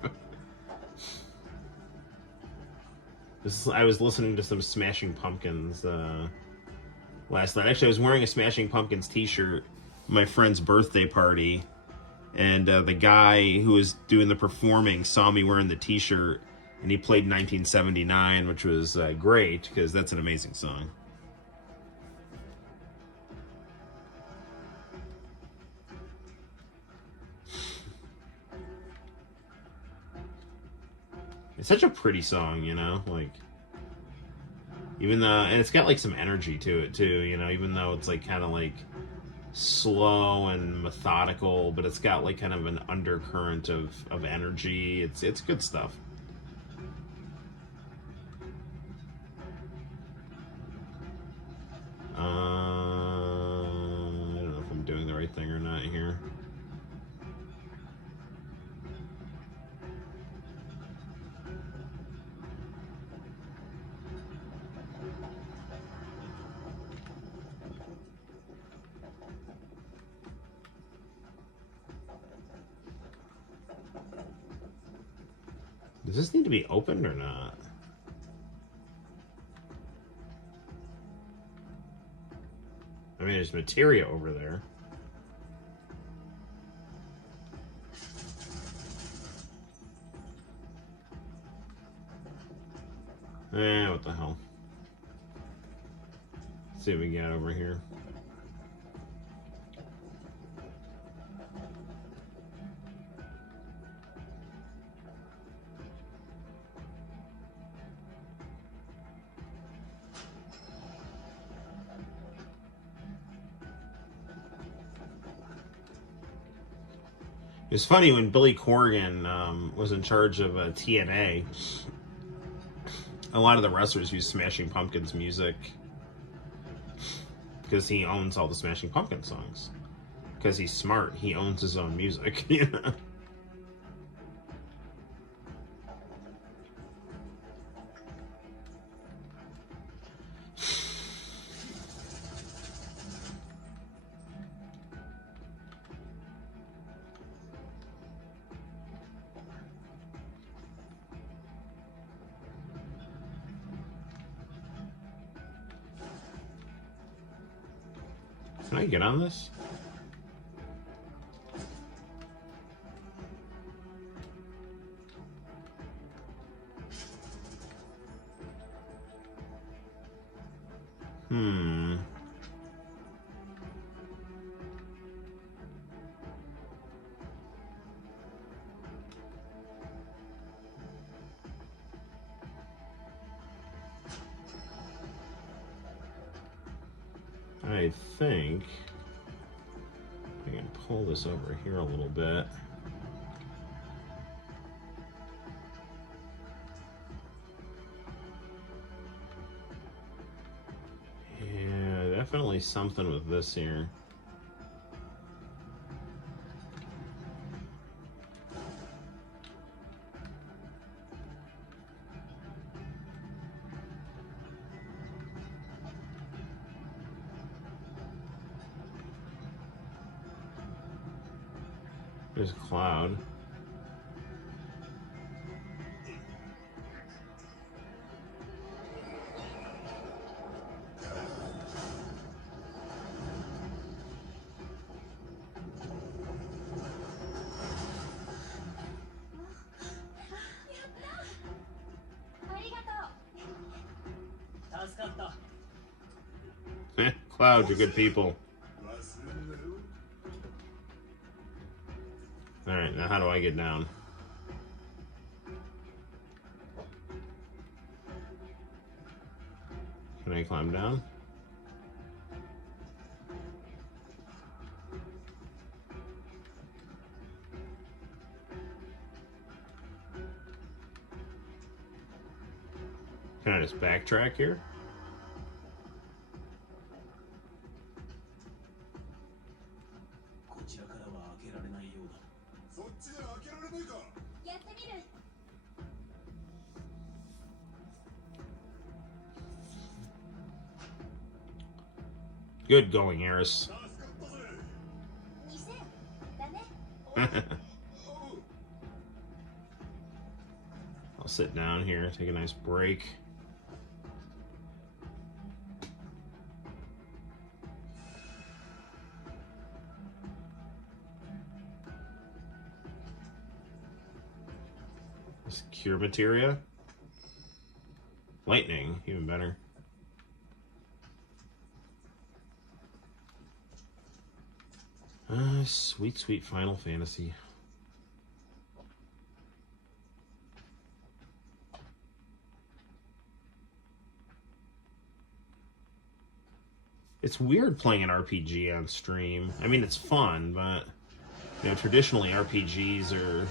I was listening to some Smashing Pumpkins last night. Actually, I was wearing a Smashing Pumpkins t-shirt at my friend's birthday party, and the guy who was doing the performing saw me wearing the t-shirt, and he played 1979, which was great, because that's an amazing song. It's such a pretty song, you know, like, even though, and it's got like some energy to it too, you know, even though it's like kind of like slow and methodical, but it's got like kind of an undercurrent of energy. It's good stuff. I don't know if I'm doing the right thing or not here. Does this need to be opened or not? I mean, there's materia over there. What the hell? Let's see what we got over here. It's funny, when Billy Corgan was in charge of TNA, a lot of the wrestlers use Smashing Pumpkins music because he owns all the Smashing Pumpkins songs. Because he's smart, he owns his own music, you know? Can I get on this? I think I can pull this over here a little bit. Yeah, definitely something with this here. There's a cloud. Clouds are good people. Alright, now how do I get down? Can I climb down? Can I just backtrack here? Good going, Eris. I'll sit down here, take a nice break. Secure materia. Lightning, even better. Sweet, sweet Final Fantasy. It's weird playing an RPG on stream. I mean, it's fun, but you know, traditionally RPGs are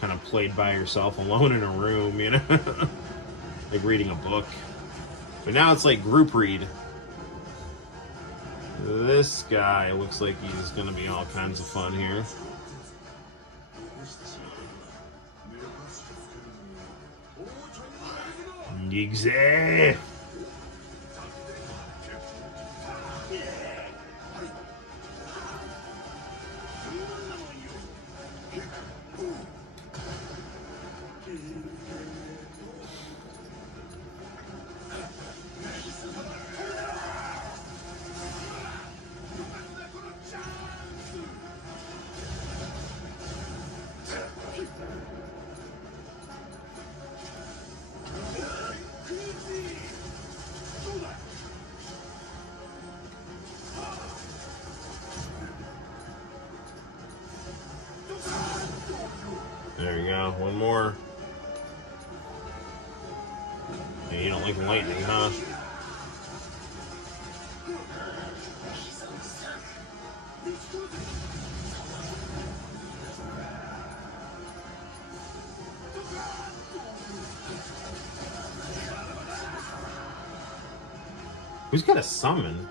kind of played by yourself alone in a room, you know, like reading a book. But now it's like group read. This guy looks like he's gonna be all kinds of fun here. Yigze! There you go, one more. Hey, you don't like lightning, huh? Who's got a summon?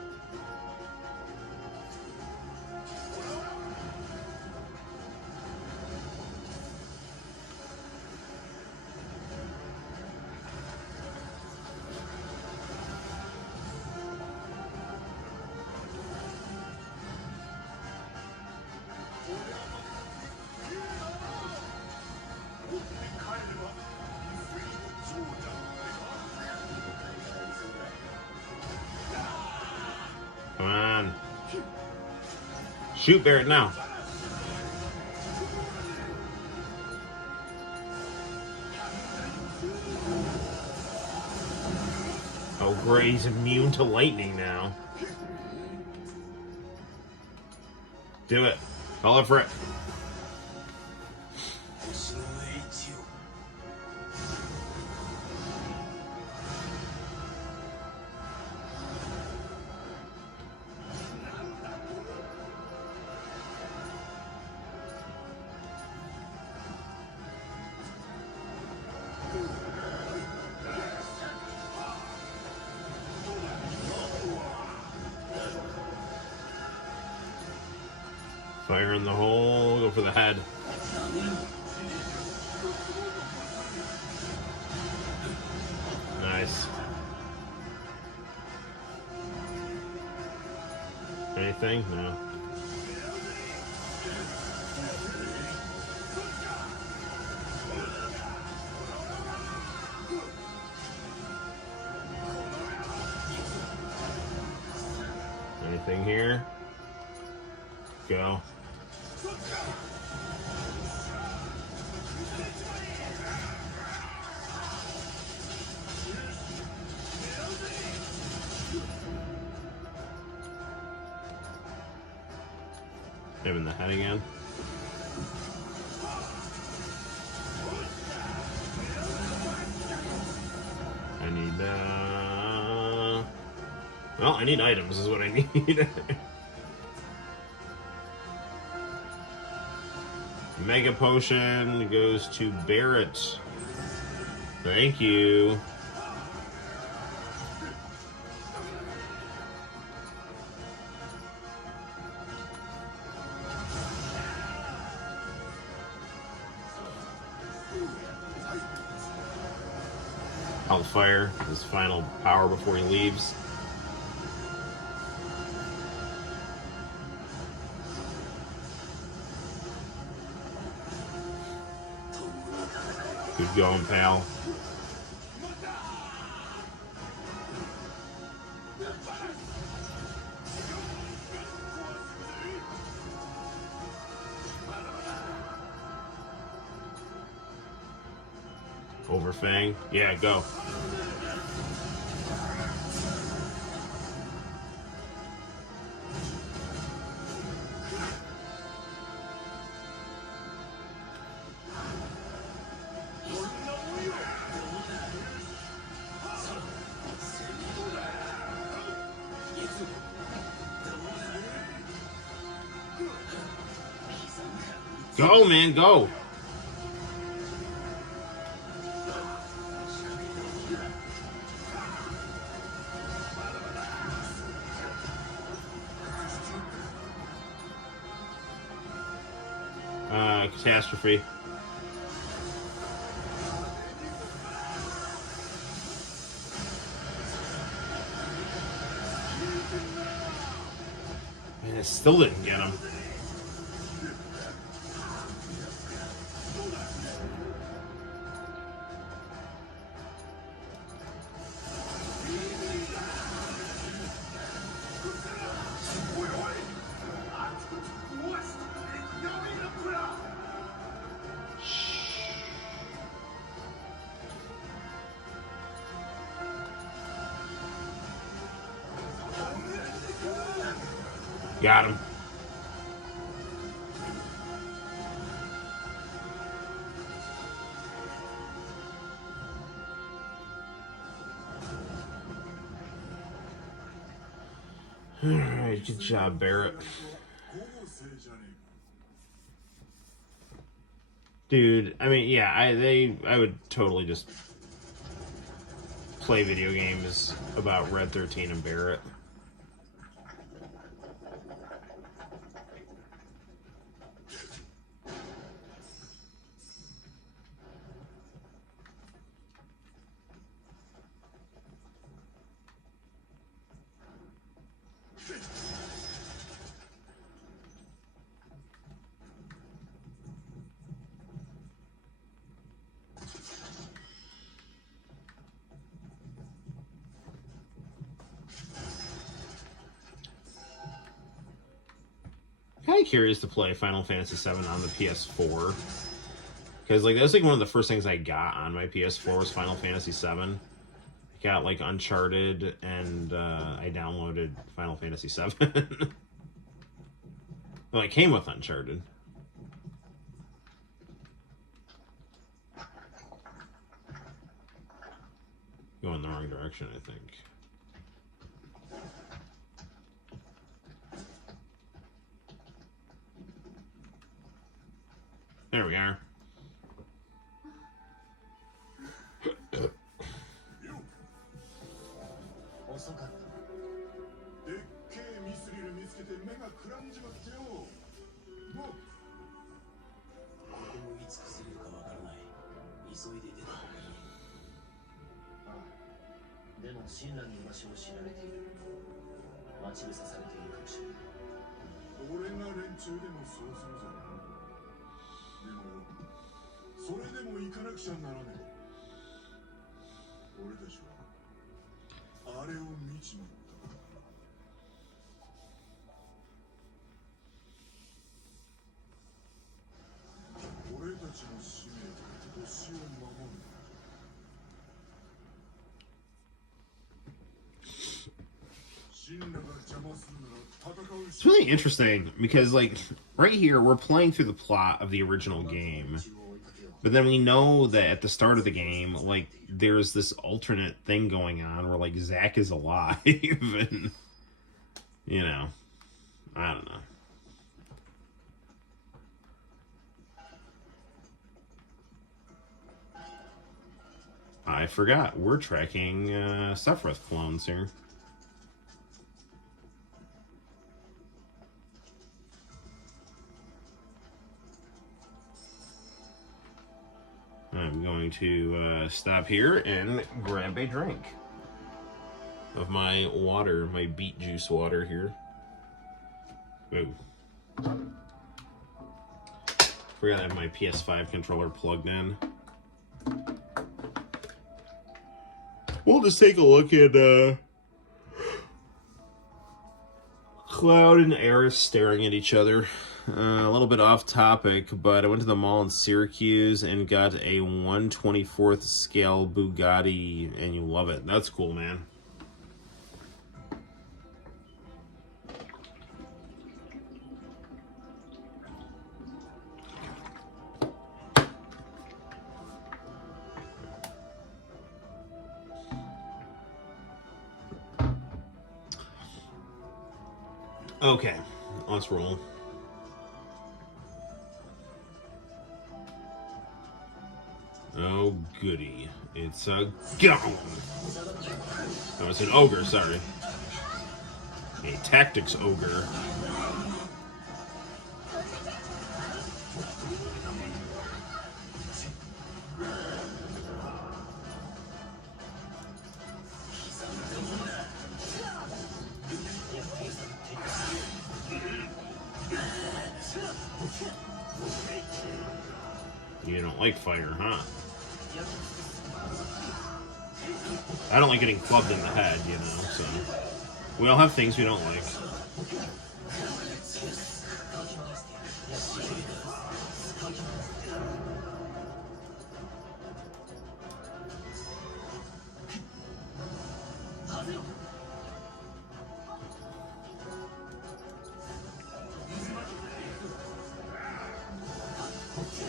Come on. Shoot Barrett now. Oh, Gray's immune to lightning now. Do it. Call it for it. Fire in the hole, go for the head. Nice. Anything? No. Anything here? Go. Him in the head again. I need, well, I need items is what I need. Mega Potion goes to Barrett. Thank you. Hellfire, his final power before he leaves. Good going, pal. Overfang. Yeah, go. Go, man, go. Catastrophe. Man, it still didn't get him. Got him. Alright, good job, Barrett. Dude, I mean, yeah, I would totally just play video games about Red 13 and Barrett. Kind of curious to play Final Fantasy VII on the PS4, because like that was like one of the first things I got on my PS4 was Final Fantasy VII. I got like Uncharted, and I downloaded Final Fantasy VII. Well, it came with Uncharted. Going the wrong direction, I think. There we are. It's really interesting because, like, right here, we're playing through the plot of the original game. But then we know that at the start of the game, like, there's this alternate thing going on where, like, Zack is alive. And, you know, I don't know. I forgot. We're tracking Sephiroth clones here. I'm going to stop here and grab a drink of my water, my beet juice water here. Ooh. Forgot to have my PS5 controller plugged in. We'll just take a look at Cloud and Aerith staring at each other. A little bit off topic, but I went to the mall in Syracuse and got a 1/24th scale Bugatti, and you love it. That's cool, man. Okay, let's roll. Oh, goody. It's a gone. Oh, it's an ogre, sorry. A tactics ogre. You don't like fire, huh? I don't like getting clubbed in the head, you know, so... We all have things we don't like.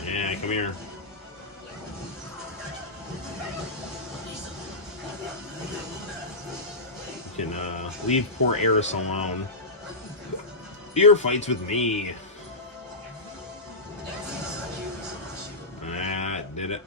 Yeah, come here. You can leave poor Eris alone. Your fights with me. That did it.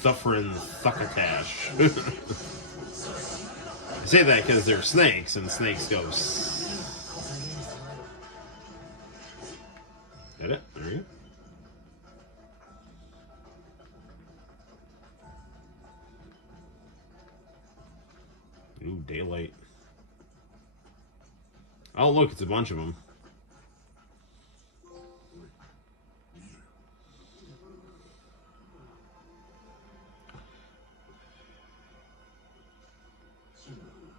Suffering Thuckatash. I say that because they're snakes, and snakes go. Did it? There you go. Ooh, daylight. Oh, look, it's a bunch of them.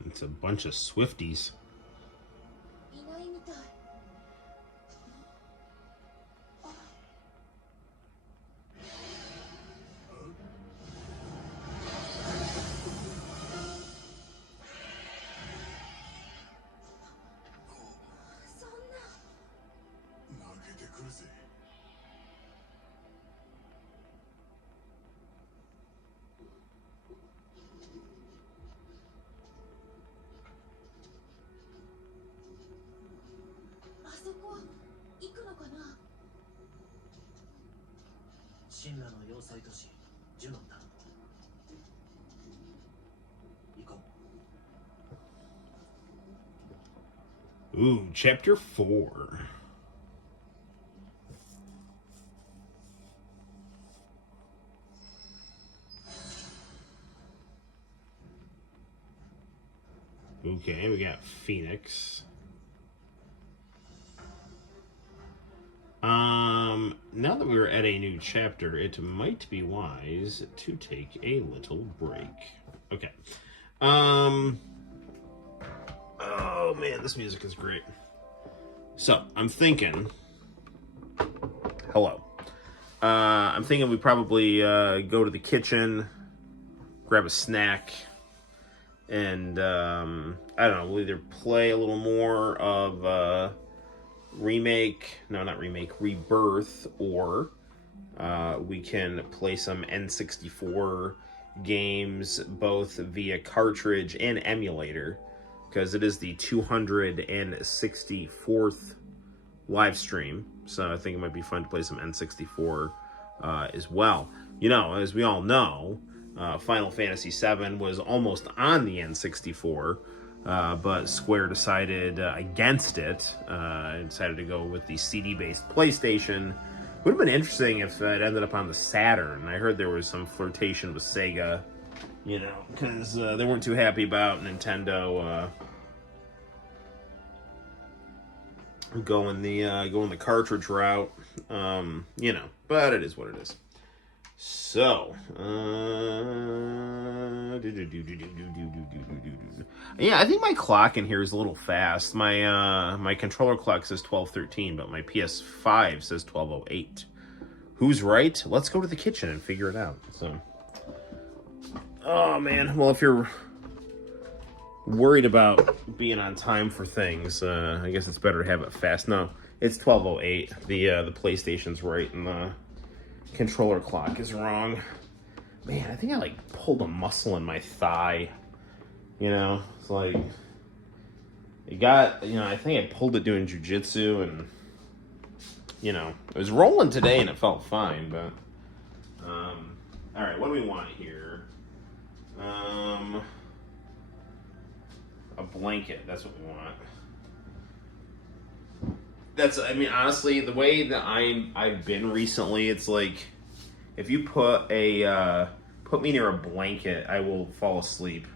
It's a bunch of Swifties. Ooh, chapter 4. Okay, we got Phoenix. Now that we're at a new chapter, it might be wise to take a little break. Okay. Oh man, this music is great. So, I'm thinking... Hello. I'm thinking we probably go to the kitchen, grab a snack, and I don't know, we'll either play a little more of Rebirth, or we can play some N64 games both via cartridge and emulator, because it is the 264th live stream, so I think it might be fun to play some N64 as well. You know, as we all know, Final Fantasy VII was almost on the N64, but Square decided against it, and decided to go with the CD-based PlayStation. Would have been interesting if it ended up on the Saturn. I heard there was some flirtation with Sega, you know, because they weren't too happy about Nintendo going the cartridge route, you know, but it is what it is. So, yeah, I think my clock in here is a little fast. My controller clock says 12:13, but my PS5 says 12:08. Who's right? Let's go to the kitchen and figure it out. So, oh man, well, if you're worried about being on time for things, I guess it's better to have it fast. No, it's 12:08. The PlayStation's right, and the controller clock is wrong. Man, I think I like pulled a muscle in my thigh. You know, it's like it got. You know, I think I pulled it doing jujitsu, and you know, it was rolling today, and it felt fine. But all right, what do we want here? A blanket. That's what we want. I mean, honestly, the way that I've been recently, it's like if you put me near a blanket, I will fall asleep.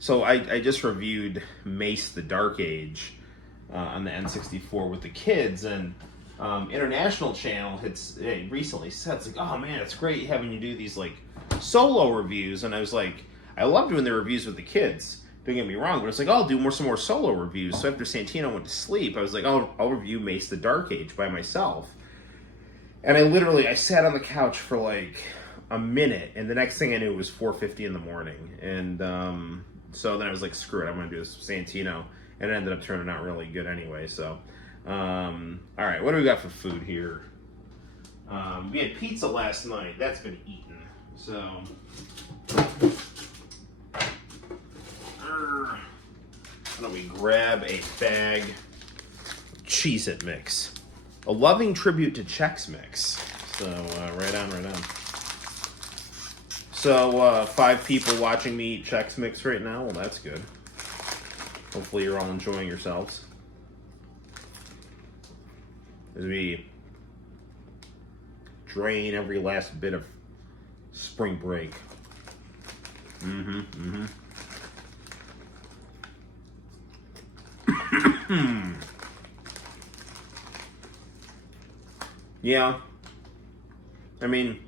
So I just reviewed Mace: The Dark Age on the N64 with the kids, and International Channel recently said, it's like, oh man, it's great having you do these like solo reviews, and I was like, I love doing the reviews with the kids. Don't get me wrong, but it's like, oh, I'll do some more solo reviews. So after Santino went to sleep, I was like, I'll review Mace: The Dark Age by myself. And I sat on the couch for like a minute, and the next thing I knew it was 4:50 in the morning. And so then I was like, screw it, I'm going to do this with Santino. And it ended up turning out really good anyway. So, all right, what do we got for food here? We had pizza last night. That's been eaten. So, why don't we grab a bag of Cheez-It Mix? A loving tribute to Chex Mix. So, right on. So, 5 people watching me eat Chex Mix right now. Well, that's good. Hopefully you're all enjoying yourselves. As we drain every last bit of spring break. Yeah. I mean,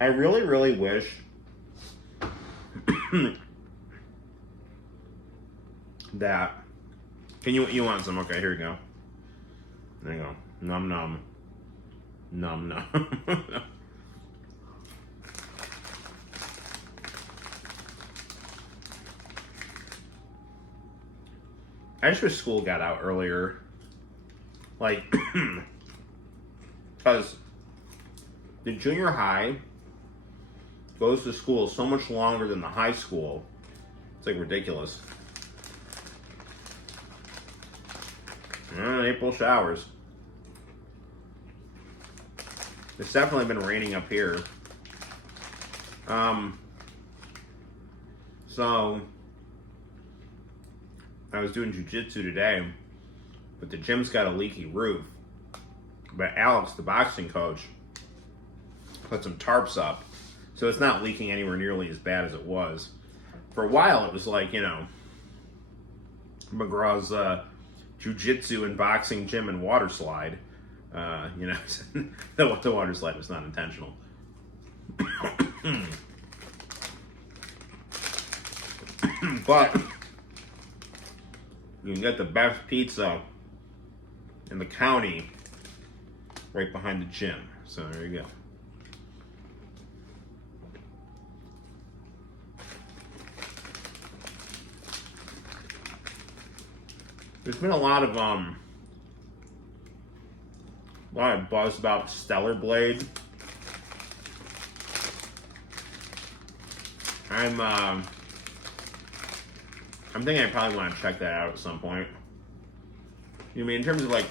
I really, really wish that. You want some? Okay, here you go. There you go. Num num. Num num. I just wish school got out earlier. Like, because the junior high goes to school so much longer than the high school. It's like ridiculous. April showers. It's definitely been raining up here. So I was doing jujitsu today, but the gym's got a leaky roof. But Alex, the boxing coach, put some tarps up, so it's not leaking anywhere nearly as bad as it was. For a while, it was like, you know, McGraw's jiu-jitsu and boxing gym and water slide. You know, the water slide was not intentional. But you can get the best pizza in the county right behind the gym. So there you go. There's been a lot of buzz about Stellar Blade. I'm thinking I probably want to check that out at some point. You mean in terms of like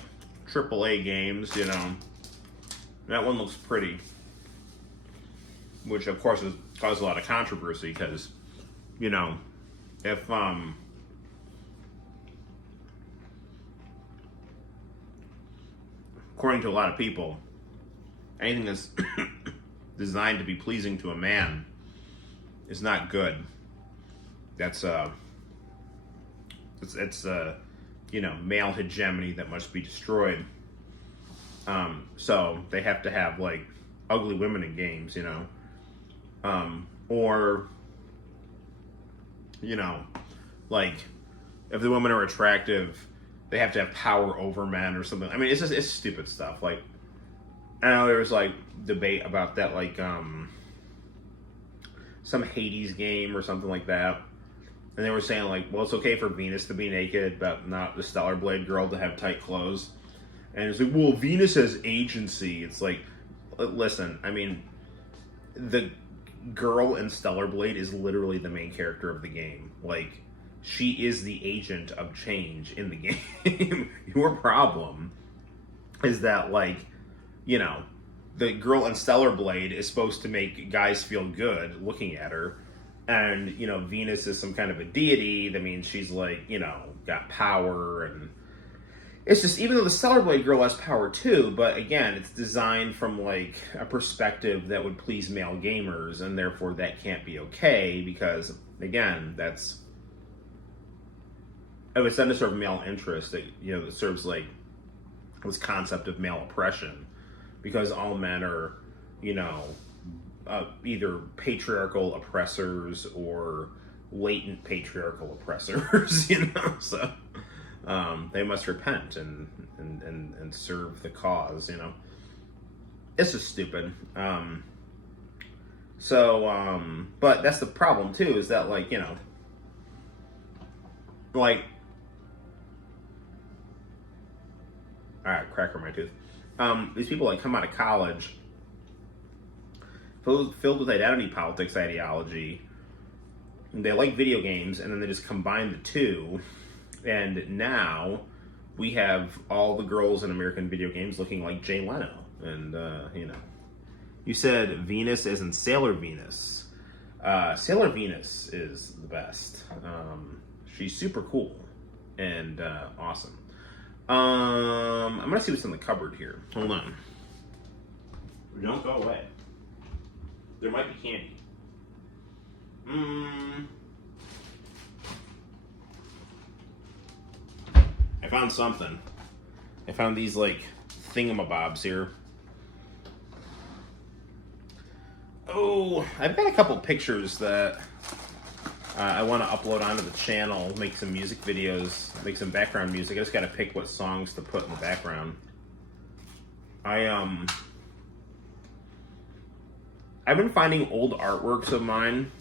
AAA games, you know, that one looks pretty, which of course has caused a lot of controversy because, you know, if according to a lot of people, anything that's designed to be pleasing to a man is not good. That's it's you know, male hegemony that must be destroyed. So they have to have like ugly women in games, you know, or you know, like if the women are attractive, they have to have power over men or something. I mean, it's stupid stuff. Like, I know there was like debate about that, like some Hades game or something like that, and they were saying like, well, it's okay for Venus to be naked, but not the Stellar Blade girl to have tight clothes. And it's like, well, Venus has agency. It's like, listen, I mean, the girl in Stellar Blade is literally the main character of the game. Like, she is the agent of change in the game. Your problem is that, like, you know, the girl in Stellar Blade is supposed to make guys feel good looking at her. And, you know, Venus is some kind of a deity. That means she's, like, you know, got power. And it's just, even though the Stellar Blade girl has power too, but again, it's designed from, like, a perspective that would please male gamers. And therefore that can't be okay because, again, that's... if it's done to serve male interest, that, you know, that serves like this concept of male oppression, because all men are, you know, either patriarchal oppressors or latent patriarchal oppressors, you know. So they must repent and serve the cause, you know. It's just stupid. But that's the problem too, is that, like, you know, like, alright, cracker in my tooth. These people, like, come out of college filled with identity politics ideology. They like video games, and then they just combine the two. And now we have all the girls in American video games looking like Jay Leno. And, you know. You said Venus as in Sailor Venus. Sailor Venus is the best. She's super cool and awesome. I'm gonna see what's in the cupboard here. Hold on. Don't go away. There might be candy. I found something. I found these, like, thingamabobs here. Oh, I've got a couple pictures that I want to upload onto the channel, make some music videos, make some background music. I just got to pick what songs to put in the background. I've been finding old artworks of mine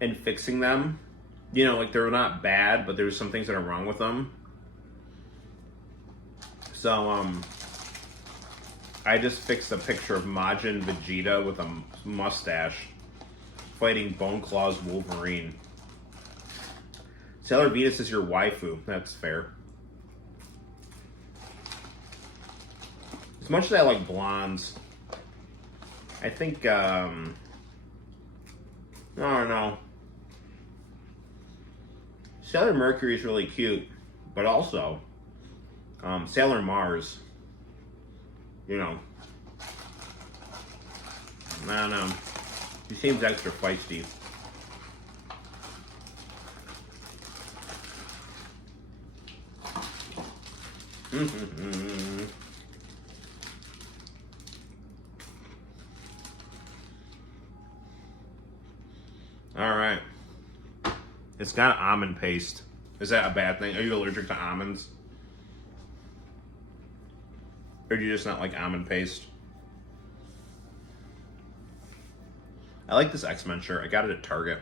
and fixing them. You know, like, they're not bad, but there's some things that are wrong with them. So, I just fixed a picture of Majin Vegeta with a mustache fighting Bone Claw's Wolverine. Sailor Venus is your waifu. That's fair. As much as I like blondes, I think, I don't know. Sailor Mercury is really cute, but also, Sailor Mars you know, I don't know. He seems extra feisty. All right. It's got almond paste. Is that a bad thing? Are you allergic to almonds? Or do you just not like almond paste? I like this X-Men shirt. I got it at Target.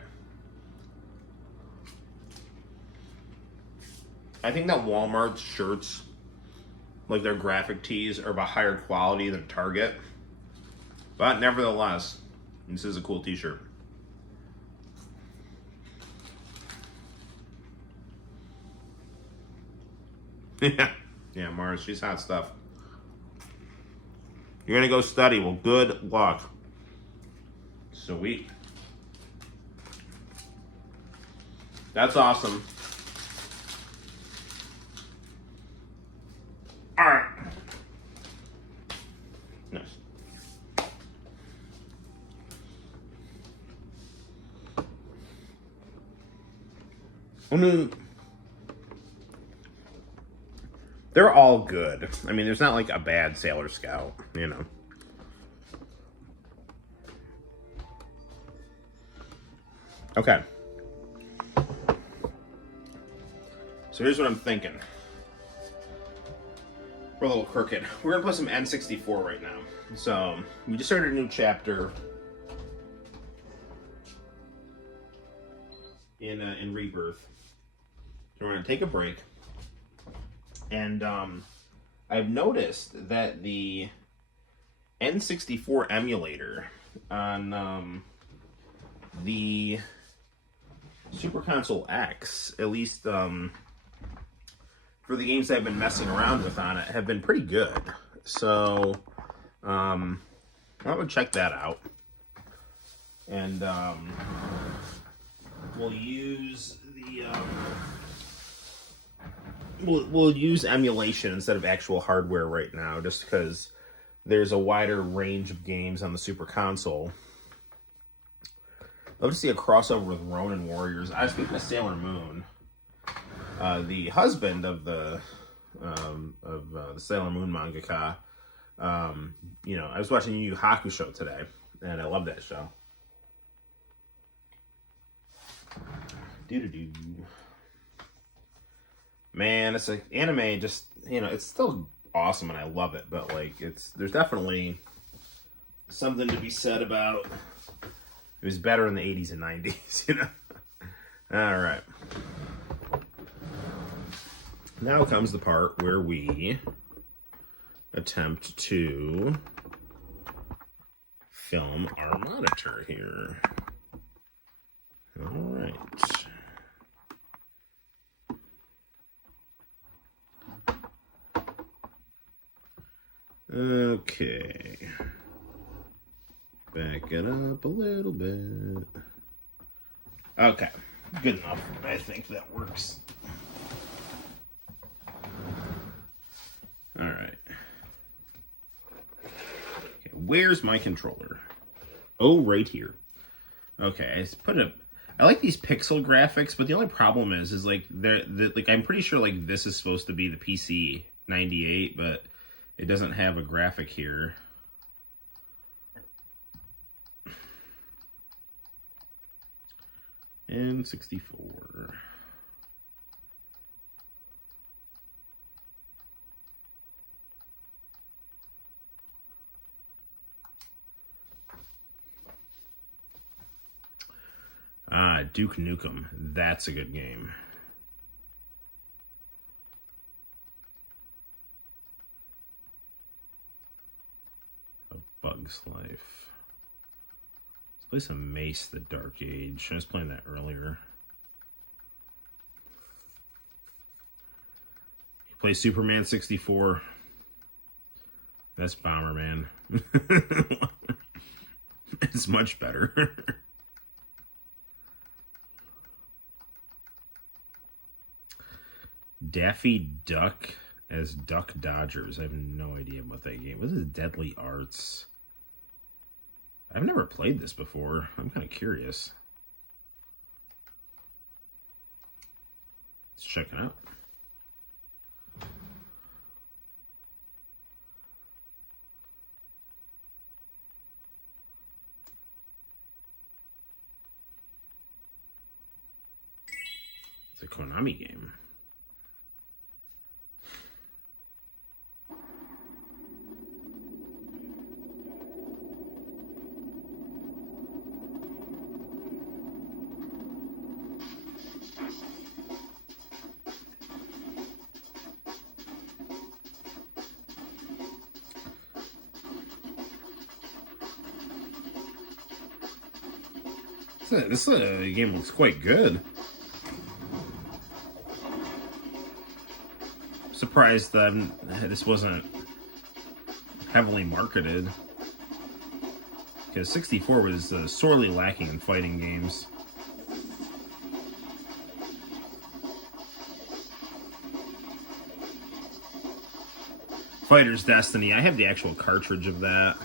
I think that Walmart's shirts, like their graphic tees, are of a higher quality than Target. But nevertheless, this is a cool t-shirt. Yeah, Mars, she's hot stuff. You're gonna go study. Well, good luck. Sweet. That's awesome. All right. Nice. I mean, they're all good. I mean, there's not like a bad Sailor Scout, you know. Okay. So here's what I'm thinking. We're a little crooked. We're gonna put some N64 right now. So we just started a new chapter in Rebirth. So we're gonna take a break. And I've noticed that the N64 emulator on the Super Console X, at least for the games I've been messing around with on it, have been pretty good. So I'm gonna check that out. And we'll use the we'll use emulation instead of actual hardware right now, just because there's a wider range of games on the Super Console. I'd love to see a crossover with Ronin Warriors. I was speaking of Sailor Moon, the husband of the Sailor Moon mangaka. You know, I was watching Yu Yu Hakusho today, and I love that show. Doo-doo-doo. Man, it's like anime. Just, you know, it's still awesome, and I love it. But like, there's definitely something to be said about. It was better in the 80s and 90s, you know. All right. Now comes the part where we attempt to film our monitor here. All right. Okay. Back it up a little bit. Okay. Good enough. I think that works. All right. Okay, where's my controller? Oh, right here. Okay, I like these pixel graphics, but the only problem is like like I'm pretty sure like this is supposed to be the PC 98, but it doesn't have a graphic here. N64. Ah, Duke Nukem. That's a good game. A Bug's Life. Let's play some Mace the Dark Age. I was playing that earlier. You play Superman 64. That's Bomberman. It's much better. Daffy Duck as Duck Dodgers. I have no idea what that game. What is Deadly Arts? I've never played this before. I'm kind of curious. Let's check it out. It's a Konami game. This game looks quite good. Surprised that this wasn't heavily marketed, because 64 was sorely lacking in fighting games. Fighter's Destiny, I have the actual cartridge of that.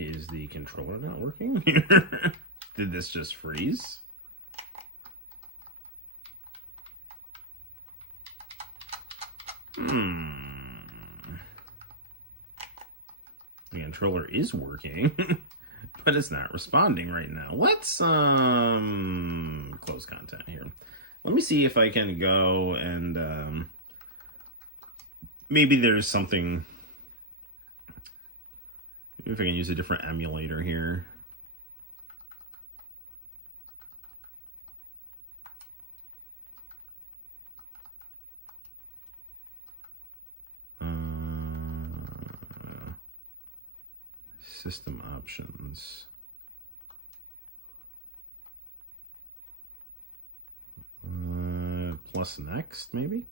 Is the controller not working? Did this just freeze? The controller is working, but it's not responding right now. Let's close content here. Let me see if I can go and maybe there's something. Maybe if I can use a different emulator here. System options. Plus next, maybe?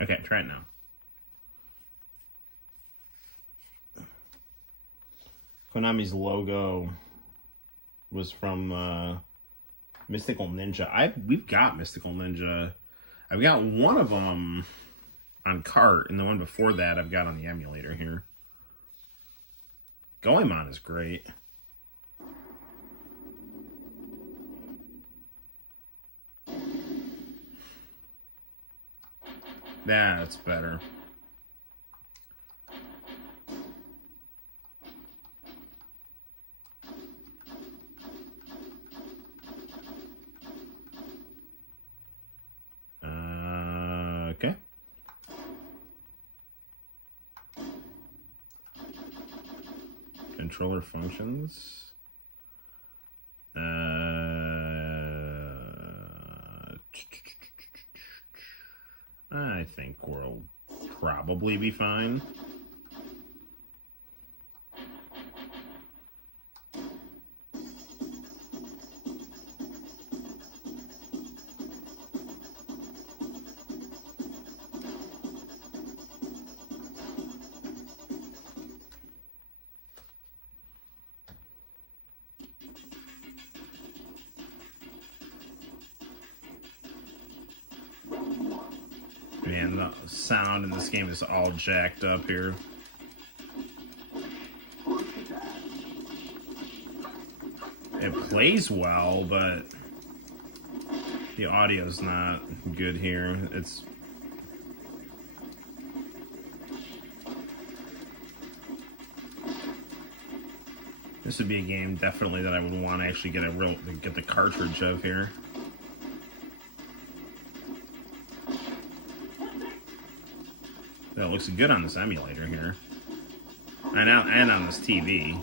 Okay, try it now. Konami's logo was from Mystical Ninja. We've got Mystical Ninja. I've got one of them on cart, and the one before that I've got on the emulator here. Goemon is great. That's better. Okay. Controller functions. I think we'll probably be fine. Man, the sound in this game is all jacked up here. It plays well, but The audio's not good here. This would be a game definitely that I would want to actually get the cartridge of here. That looks good on this emulator here, and on this TV.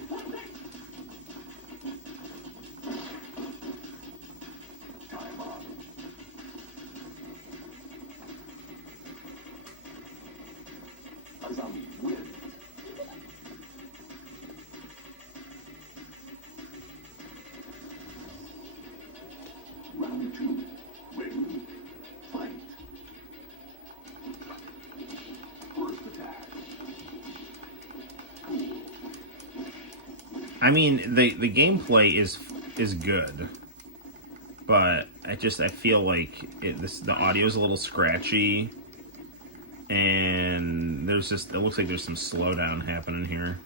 Round 2, ready, fight. First attack. I mean, the gameplay is good, but I feel like the audio is a little scratchy, and it looks like there's some slowdown happening here.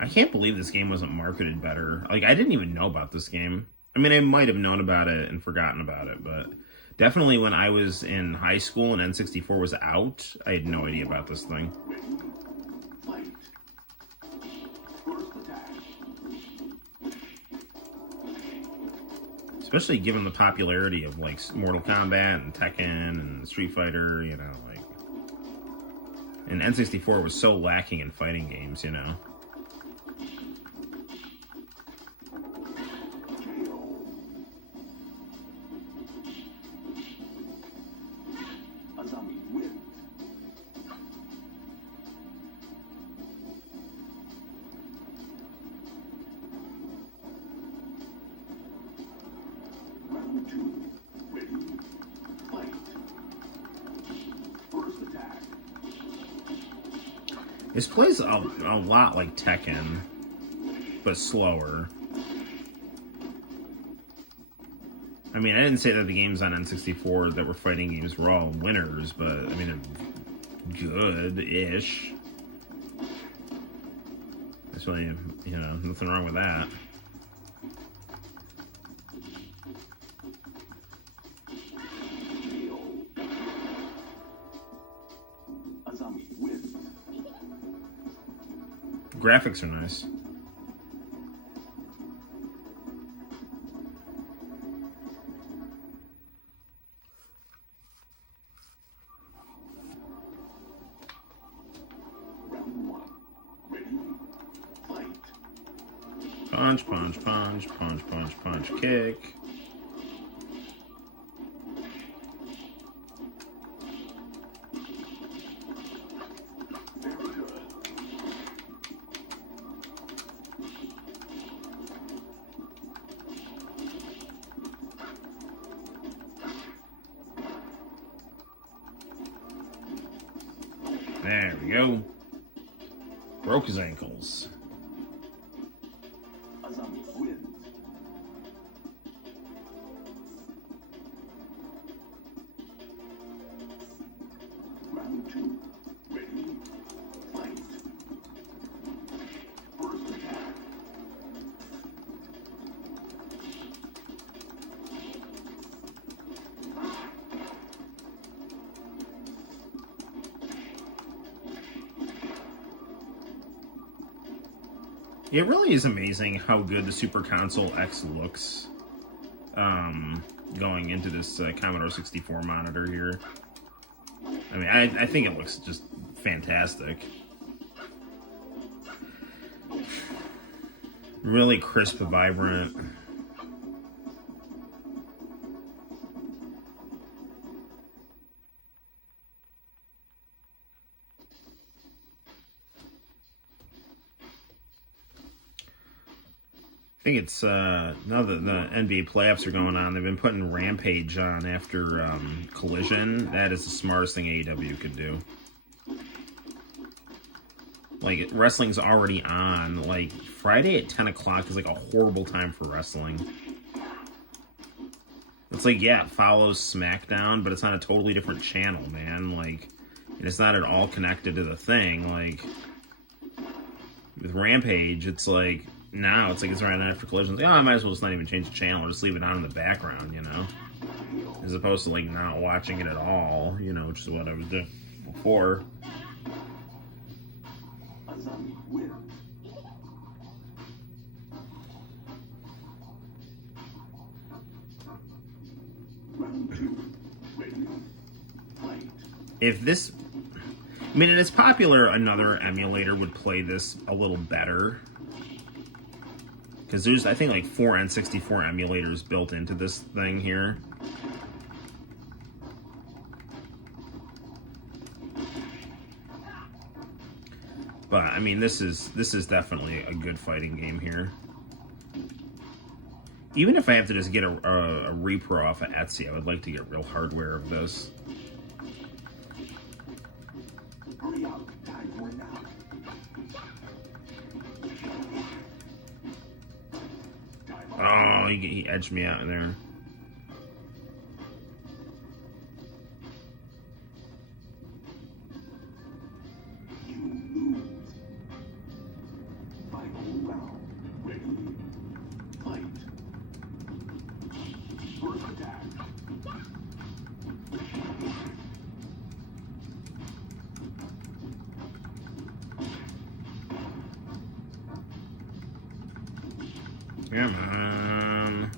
I can't believe this game wasn't marketed better. Like, I didn't even know about this game. I mean, I might have known about it and forgotten about it, but definitely when I was in high school and N64 was out, I had no idea about this thing. Especially given the popularity of, like, Mortal Kombat and Tekken and Street Fighter, you know, like... And N64 was so lacking in fighting games, you know. This plays a lot like Tekken, but slower. I mean, I didn't say that the games on N64 that were fighting games were all winners, but, I mean, good-ish. There's really, you know, nothing wrong with that. Graphics are nice. Punch, punch, punch, punch, punch, punch, kick. There we go. Broke his ankles. Round 2, ready, fight. First attack. It really is amazing how good the Super Console X looks going into this Commodore 64 monitor here. I mean, I think it looks just fantastic. Really crisp, vibrant. I think it's, now that the NBA playoffs are going on, they've been putting Rampage on after Collision. That is the smartest thing AEW could do. Like, wrestling's already on. Like, Friday at 10 o'clock is like a horrible time for wrestling. It's like, yeah, it follows SmackDown, but it's on a totally different channel, man. Like, it's not at all connected to the thing. Like, with Rampage, it's like, now it's like it's right after Collision. It's like, oh, I might as well just not even change the channel or just leave it on in the background, you know? As opposed to, like, not watching it at all, you know, which is what I was doing before. Azami wins. Round 2. Ready. Fight. If this... I mean, it is popular, another emulator would play this a little better. Because there's, I think, like 4 N64 emulators built into this thing here. But, I mean, this is definitely a good fighting game here. Even if I have to just get a repro off of Etsy, I would like to get real hardware of this. Hurry up. Time for now. Oh, he edged me out in there. You lose. Final round. Ready. Fight. First attack. Come on.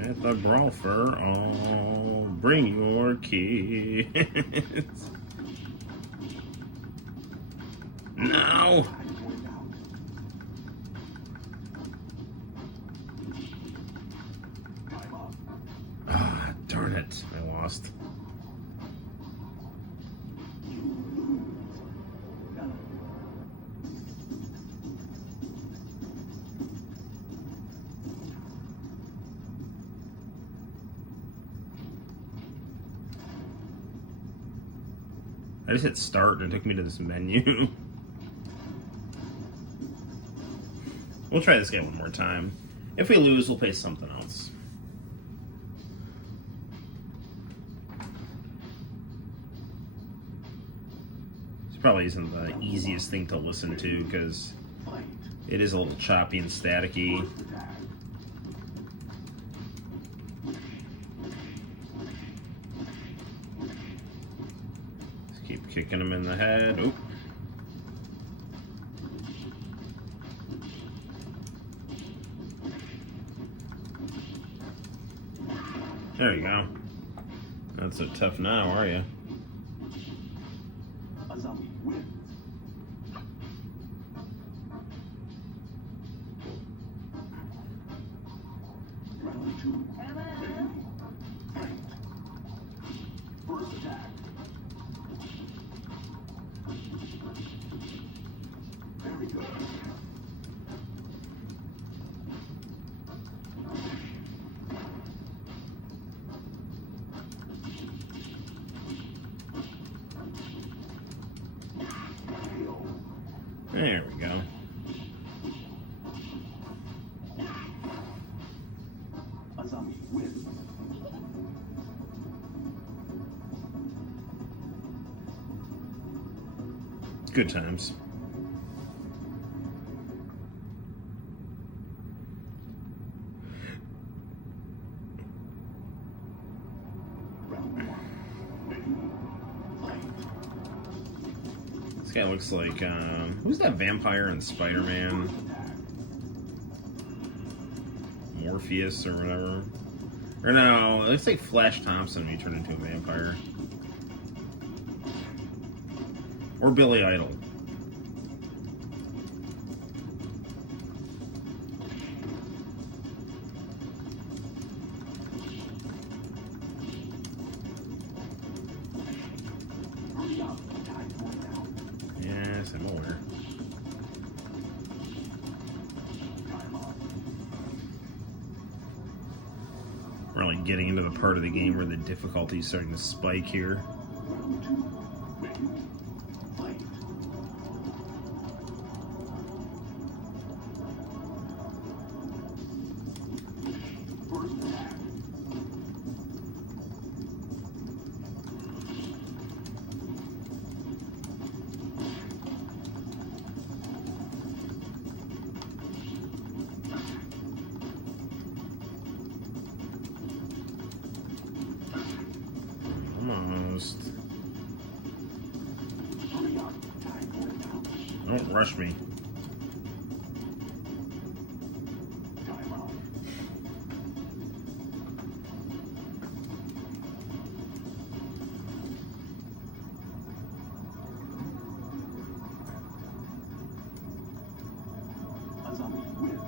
At the Brawlfer, oh, bring your kids. No! Time up. Ah, darn it. I lost. You lose. None. I just hit start and it took me to this menu. We'll try this game one more time. If we lose, we'll play something else. This probably isn't the easiest thing to listen to because Fight. it is a little choppy and staticky. First attack. Just keep kicking him in the head. Oop. There you go. Not so tough now, are you? Azami wins. Round 2. Ready. Fight. First attack. Very good. KO. There we go. Azami wins. Good times. Round 1. Ready. Fight. This guy looks like, who's that vampire in Spider-Man? First attack. Morpheus or whatever. Or no, it looks like Flash Thompson when he turned into a vampire. Or Billy Idol. Hurry up. Time for now. Yes, I'm aware. Time up. Really getting into the part of the game where the difficulty is starting to spike here. Round two. Ready. Fight. First attack. Almost. Hurry up. Time going down. Don't rush me. Time out. Azami wins.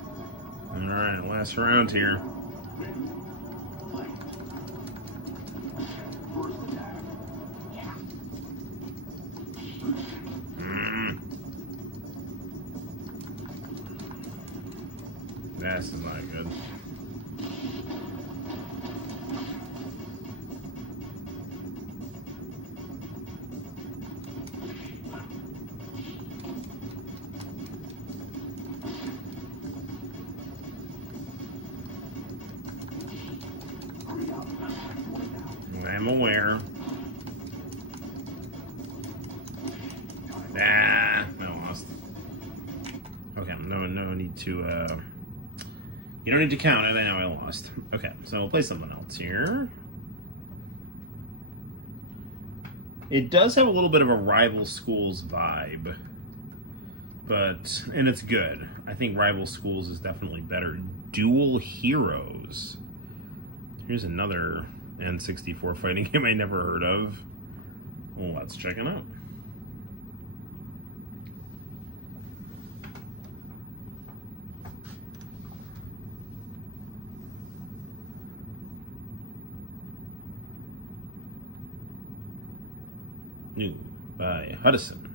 Alright, last round here. Ready. Fight. First attack. Mm. This is not good. Hurry up. Time going down. I'm aware. Time Ah, I lost. Okay, no need to, you don't need to count it, I know I lost. Okay, so we'll play something else here. It does have a little bit of a rival schools vibe, and it's good. I think rival schools is definitely better. Dual Heroes. Here's another N64 fighting game I never heard of. Well, let's check it out. New by Hudson.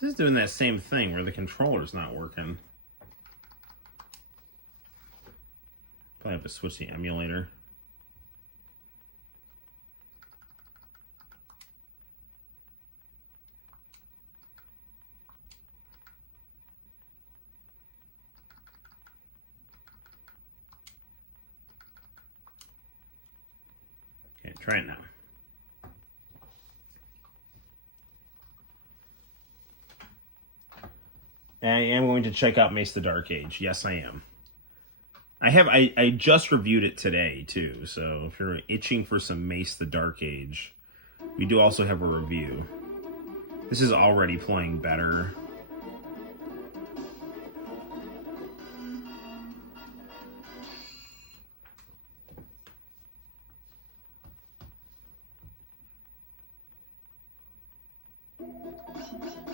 This is doing that same thing where the controller's not working. Probably have to switch the emulator. Okay, try it now. I am going to check out Mace the Dark Age. Yes, I am. I just reviewed it today, too. So if you're itching for some Mace the Dark Age, we do also have a review. This is already playing better.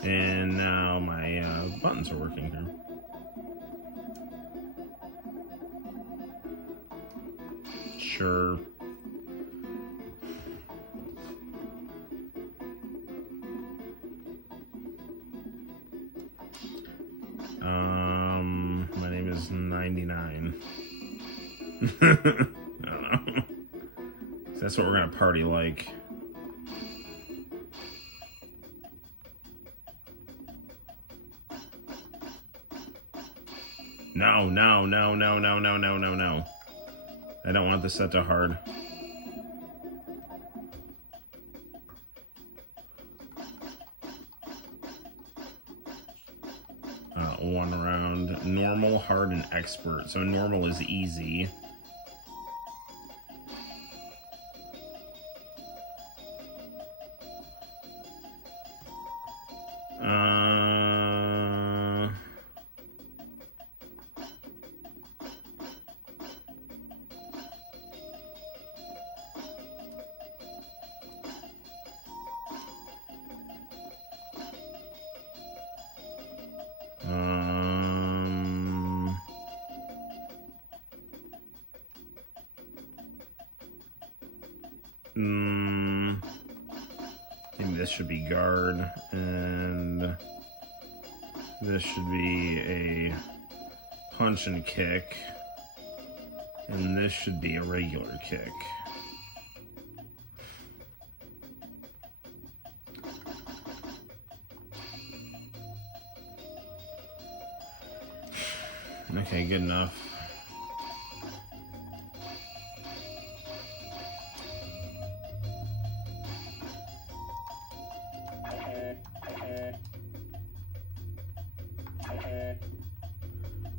And now my buttons are working here. Sure. My name is 99. I don't know. That's what we're gonna party like. No. I don't want this set to hard. One round. Normal, hard, and expert. So normal is easy. Maybe this should be guard, and this should be a punch and kick, and this should be a regular kick. Okay, good enough.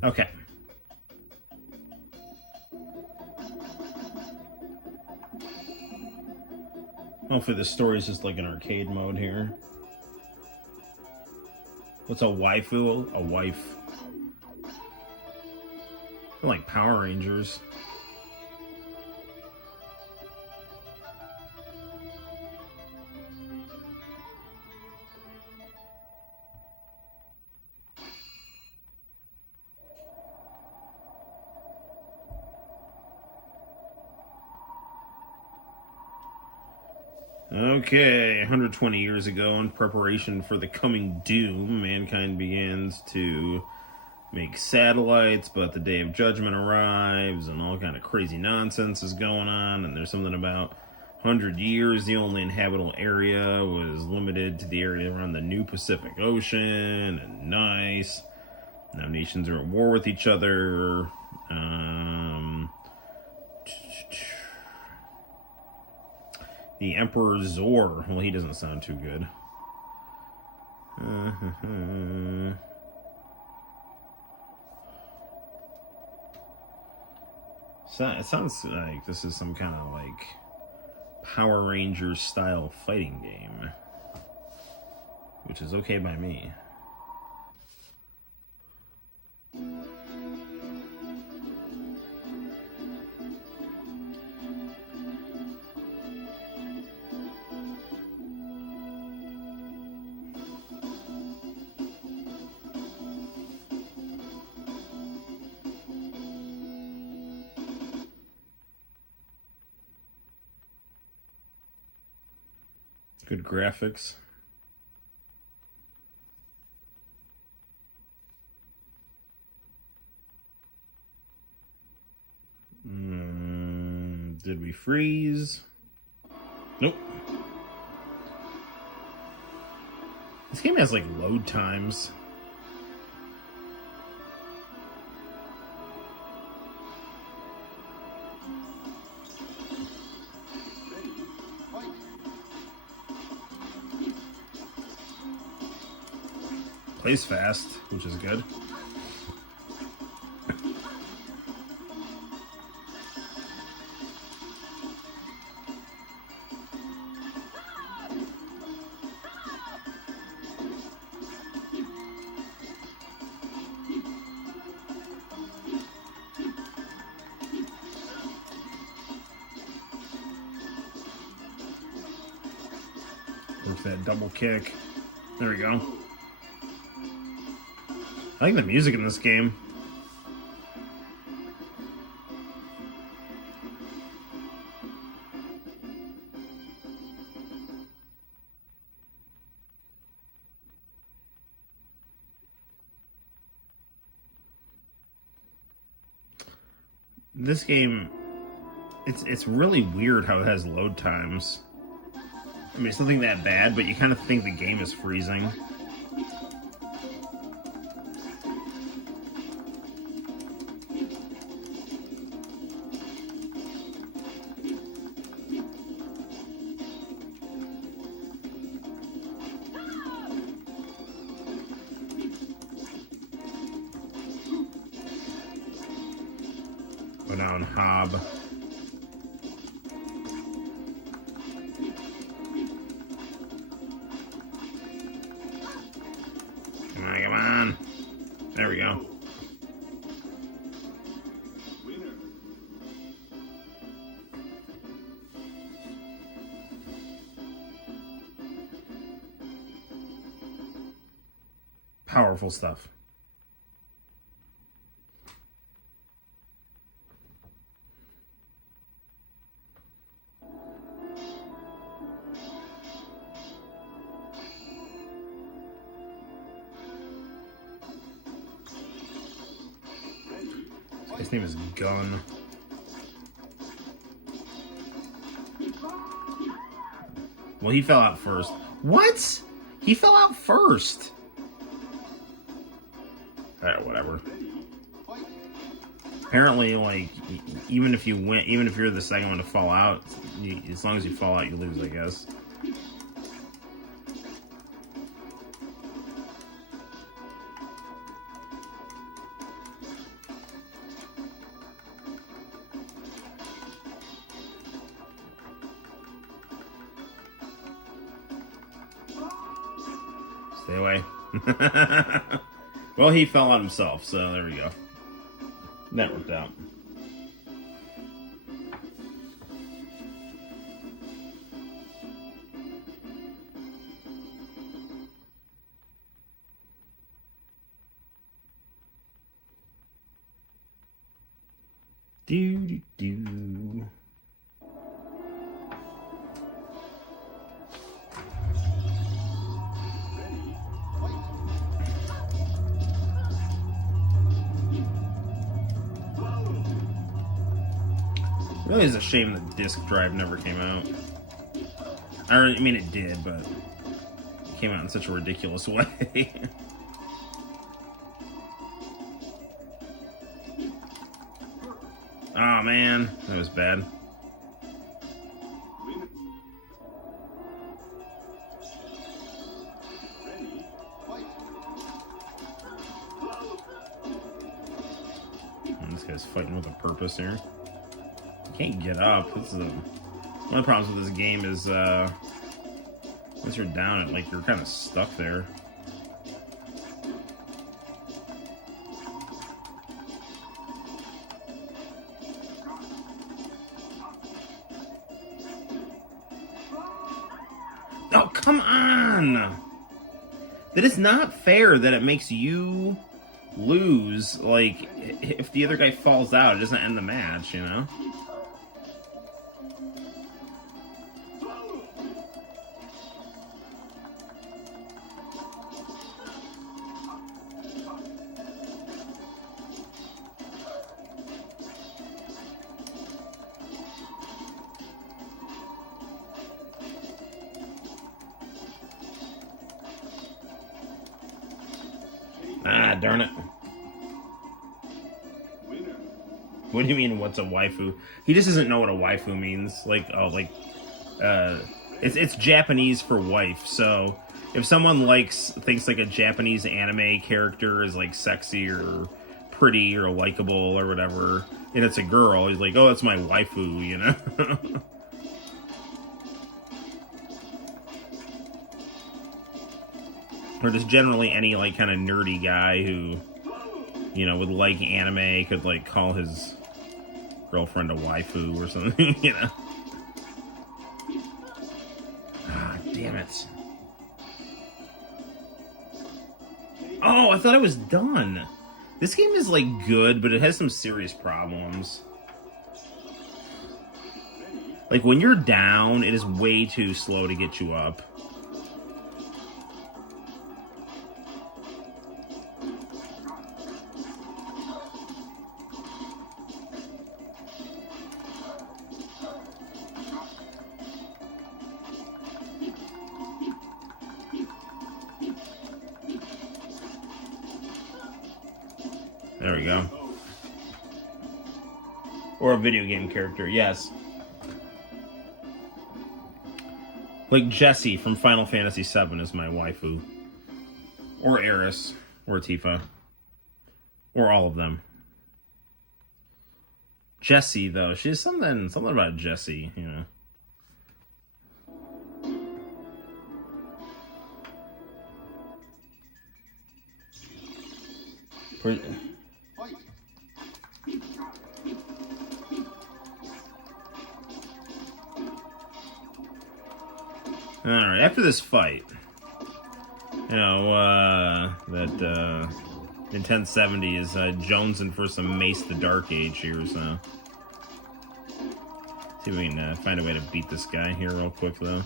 Okay. Hopefully this story is just like an arcade mode here. What's a waifu? A wife. They're like Power Rangers. Okay, 120 years ago, in preparation for the coming doom, mankind begins to make satellites, but the day of judgment arrives, and all kind of crazy nonsense is going on, and there's something about 100 years, the only inhabitable area was limited to the area around the new Pacific Ocean, and nice. Now nations are at war with each other. The Emperor Zor. Well, he doesn't sound too good. So it sounds like this is some kind of like Power Rangers style fighting game, which is okay by me. Good graphics. Did we freeze? Nope. This game has like load times. Plays fast, which is good. Work that double kick. There we go. I like the music in this game. This game, it's really weird how it has load times. I mean, it's nothing that bad, but you kind of think the game is freezing. Go down Hob. Come on, come on. There we go. Powerful stuff. His name is Gun. Well, he fell out first. What? He fell out first. Alright, whatever. Apparently, like, even if you're the second one to fall out, as long as you fall out, you lose, I guess. Stay away. Well, he fell on himself, so there we go. That worked out. Do. Really is a shame the disc drive never came out. I mean, it did, but it came out in such a ridiculous way. Oh man, that was bad. This guy's fighting with a purpose here. Can't get up. This is one of the problems with this game is once you're down it, like, you're kind of stuck there. Oh, come on! That is not fair that it makes you lose. Like, if the other guy falls out, it doesn't end the match, you know? Ah, darn it. What do you mean, what's a waifu? He just doesn't know what a waifu means. Like, oh, like, it's Japanese for wife. So if someone thinks like a Japanese anime character is like sexy or pretty or likable or whatever, and it's a girl, he's like, oh, that's my waifu, you know? Or just generally any, like, kind of nerdy guy who, you know, would like anime could, like, call his girlfriend a waifu or something, you know? Ah, damn it. Oh, I thought I was done. This game is, like, good, but it has some serious problems. Like, when you're down, it is way too slow to get you up. There we go. Or a video game character, yes. Like Jessie from Final Fantasy VII is my waifu. Or Eris. Or Tifa. Or all of them. Jessie, though. She's something about Jessie, you know. Alright, after this fight, you know, that Intense 70 is jonesing for some Mace the Dark Age here, so. See if we can find a way to beat this guy here real quick, though.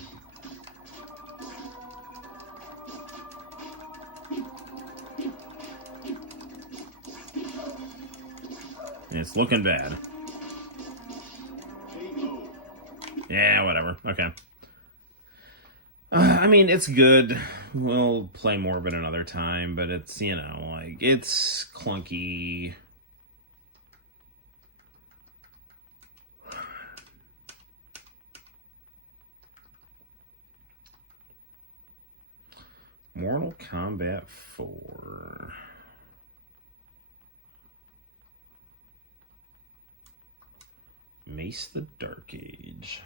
It's looking bad. Yeah, whatever. Okay. I mean, it's good. We'll play more of it another time, but it's, you know, like, it's clunky. Mortal Kombat 4. Mace the Dark Age.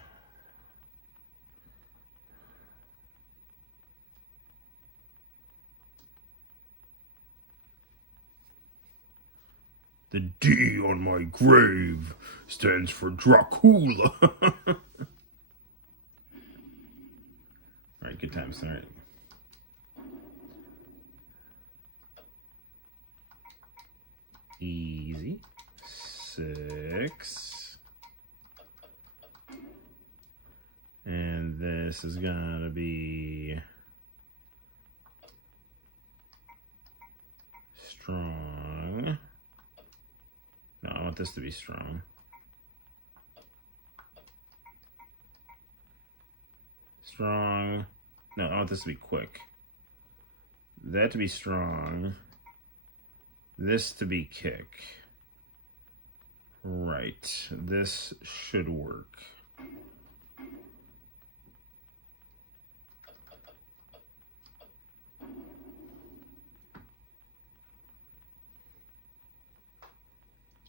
The D on my grave stands for Dracula. Alright, good times. Alright. Easy. 6. And this is gonna be strong. No, I want this to be strong. Strong. No, I want this to be quick. That to be strong. This to be kick. Right. This should work.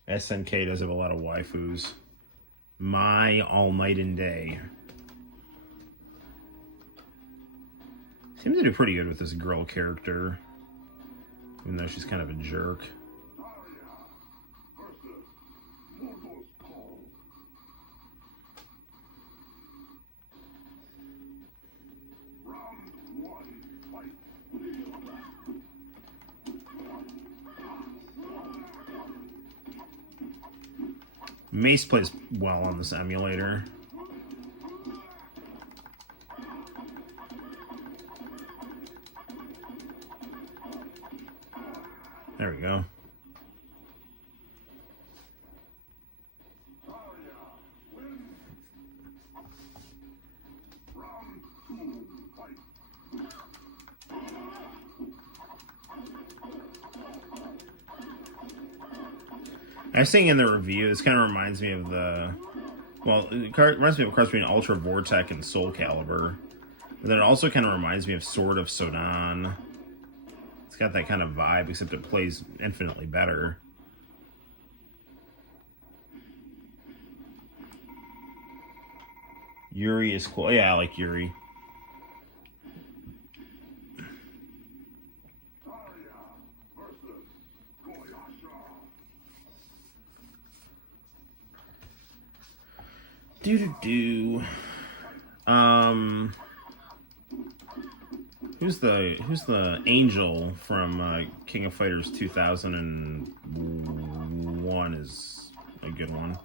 SNK does have a lot of waifus. My all night and day. Seems to do pretty good with this girl character. Even though she's kind of a jerk. Mace plays well on this emulator. There we go. I was saying in the review, this kind of reminds me of the... Well, it reminds me of a cross between Ultra Vortex and Soul Calibur. But then it also kind of reminds me of Sword of Sodan. It's got that kind of vibe, except it plays infinitely better. Yuri is cool. Yeah, I like Yuri. Who's the angel from King of Fighters 2001 is a good one.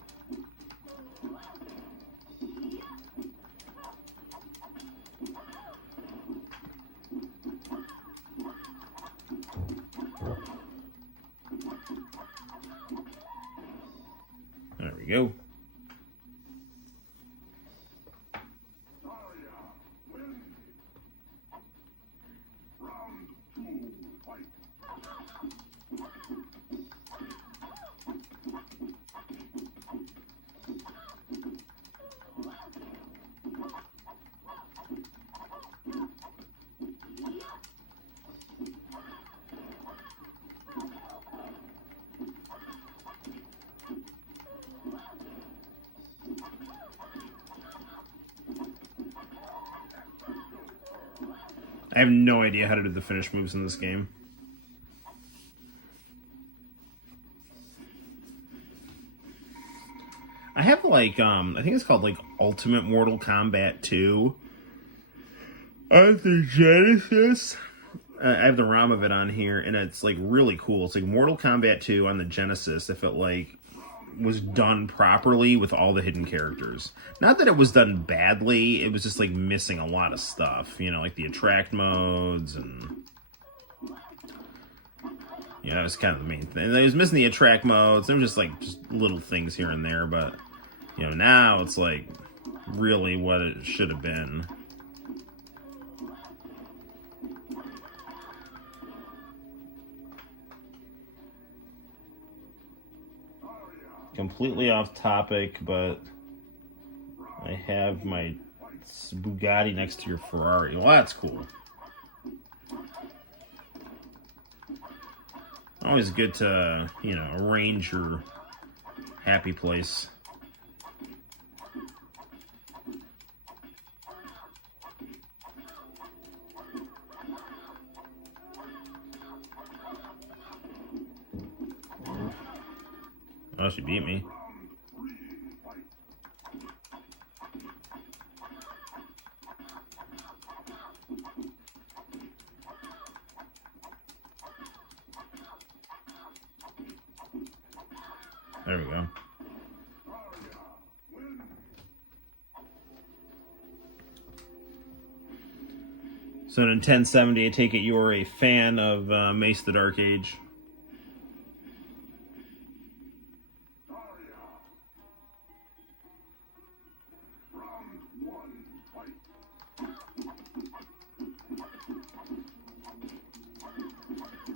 There we go. I have no idea how to do the finish moves in this game. I have like, I think it's called like Ultimate Mortal Kombat 2 on the Genesis. I have the ROM of it on here, and it's like really cool. It's like Mortal Kombat 2 on the Genesis if it like was done properly with all the hidden characters. Not that it was done badly, it was just like missing a lot of stuff, you know, like the attract modes and Yeah, that was kind of the main thing. They was missing the attract modes. There were just little things here and there, but now it's like really what it should have been. Completely off topic, but I have my Bugatti next to your Ferrari. Well, that's cool. Always good to, arrange your happy place. Oh, she beat me. There we go. So in 1070, I take it you're a fan of Mace the Dark Age.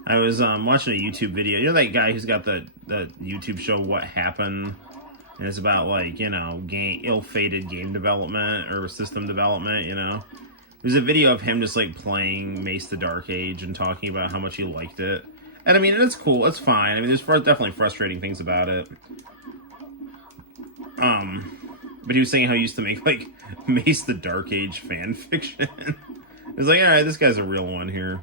I was watching a YouTube video. You know that guy who's got the YouTube show What Happened? And it's about ill-fated game development or system development, There's a video of him just playing Mace the Dark Age and talking about how much he liked it. And I mean, it's cool, it's fine. I mean, there's definitely frustrating things about it. But he was saying how he used to make Mace the Dark Age fan fiction. It's like, alright, this guy's a real one here,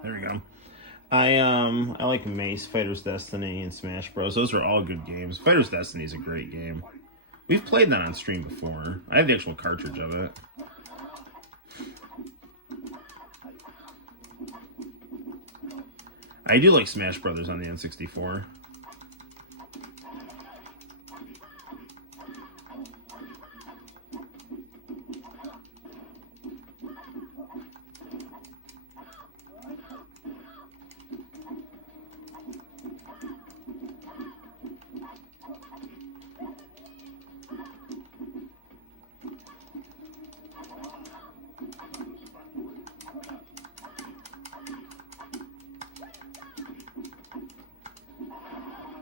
There we go. I like Mace, Fighter's Destiny, and Smash Bros. Those are all good games. Fighter's Destiny is a great game. We've played that on stream before. I have the actual cartridge of it. I do like Smash Brothers on the N64.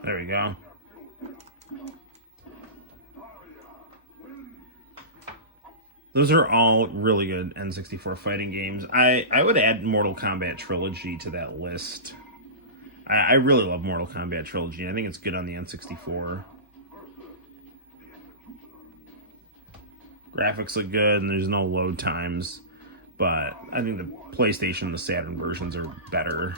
There we go. Those are all really good N64 fighting games. I would add Mortal Kombat Trilogy to that list. I really love Mortal Kombat Trilogy. I think it's good on the N64. Graphics look good and there's no load times. But I think the PlayStation and the Saturn versions are better,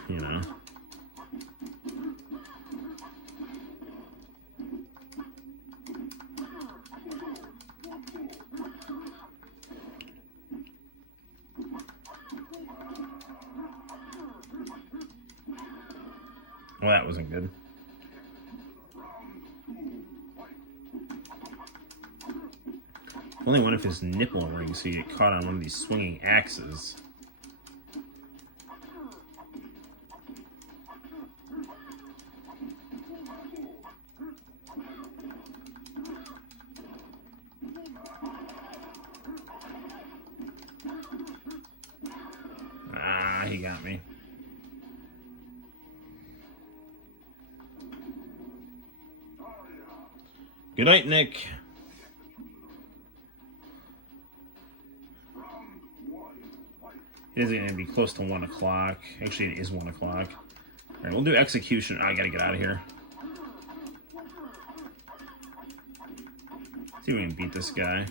Well, that wasn't good. Only one of his nipple rings so you get caught on one of these swinging axes. Ah, he got me. Good night, Nick. It is going to be close to 1 o'clock. Actually, it is 1 o'clock. Alright, we'll do execution. I gotta get out of here. See if we can beat this guy.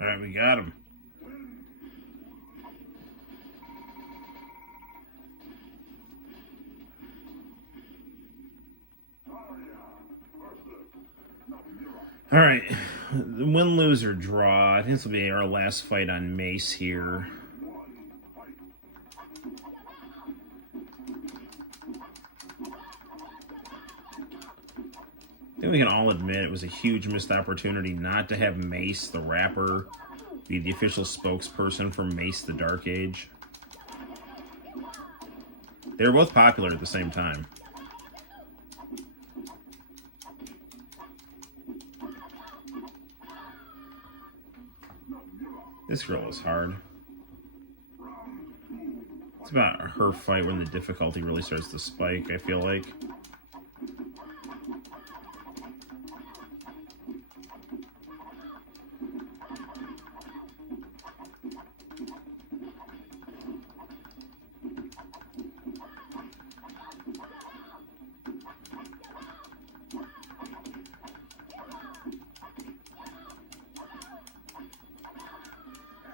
Alright, we got him. Alright, win, lose, or draw. I think this will be our last fight on Mace here. I think we can all admit it was a huge missed opportunity not to have Mace, the rapper, be the official spokesperson for Mace the Dark Age. They were both popular at the same time. This girl is hard. It's about her fight when the difficulty really starts to spike, I feel like.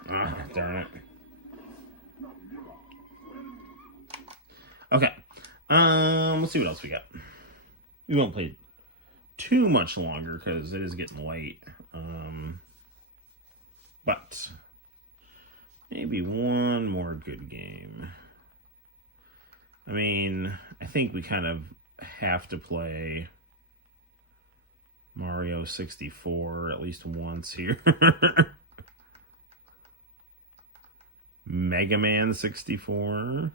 Ah, darn it. Okay. Let's see what else we got. We won't play too much longer because it is getting late. But maybe one more good game. I mean, I think we kind of have to play Mario 64 at least once here. Mega Man 64.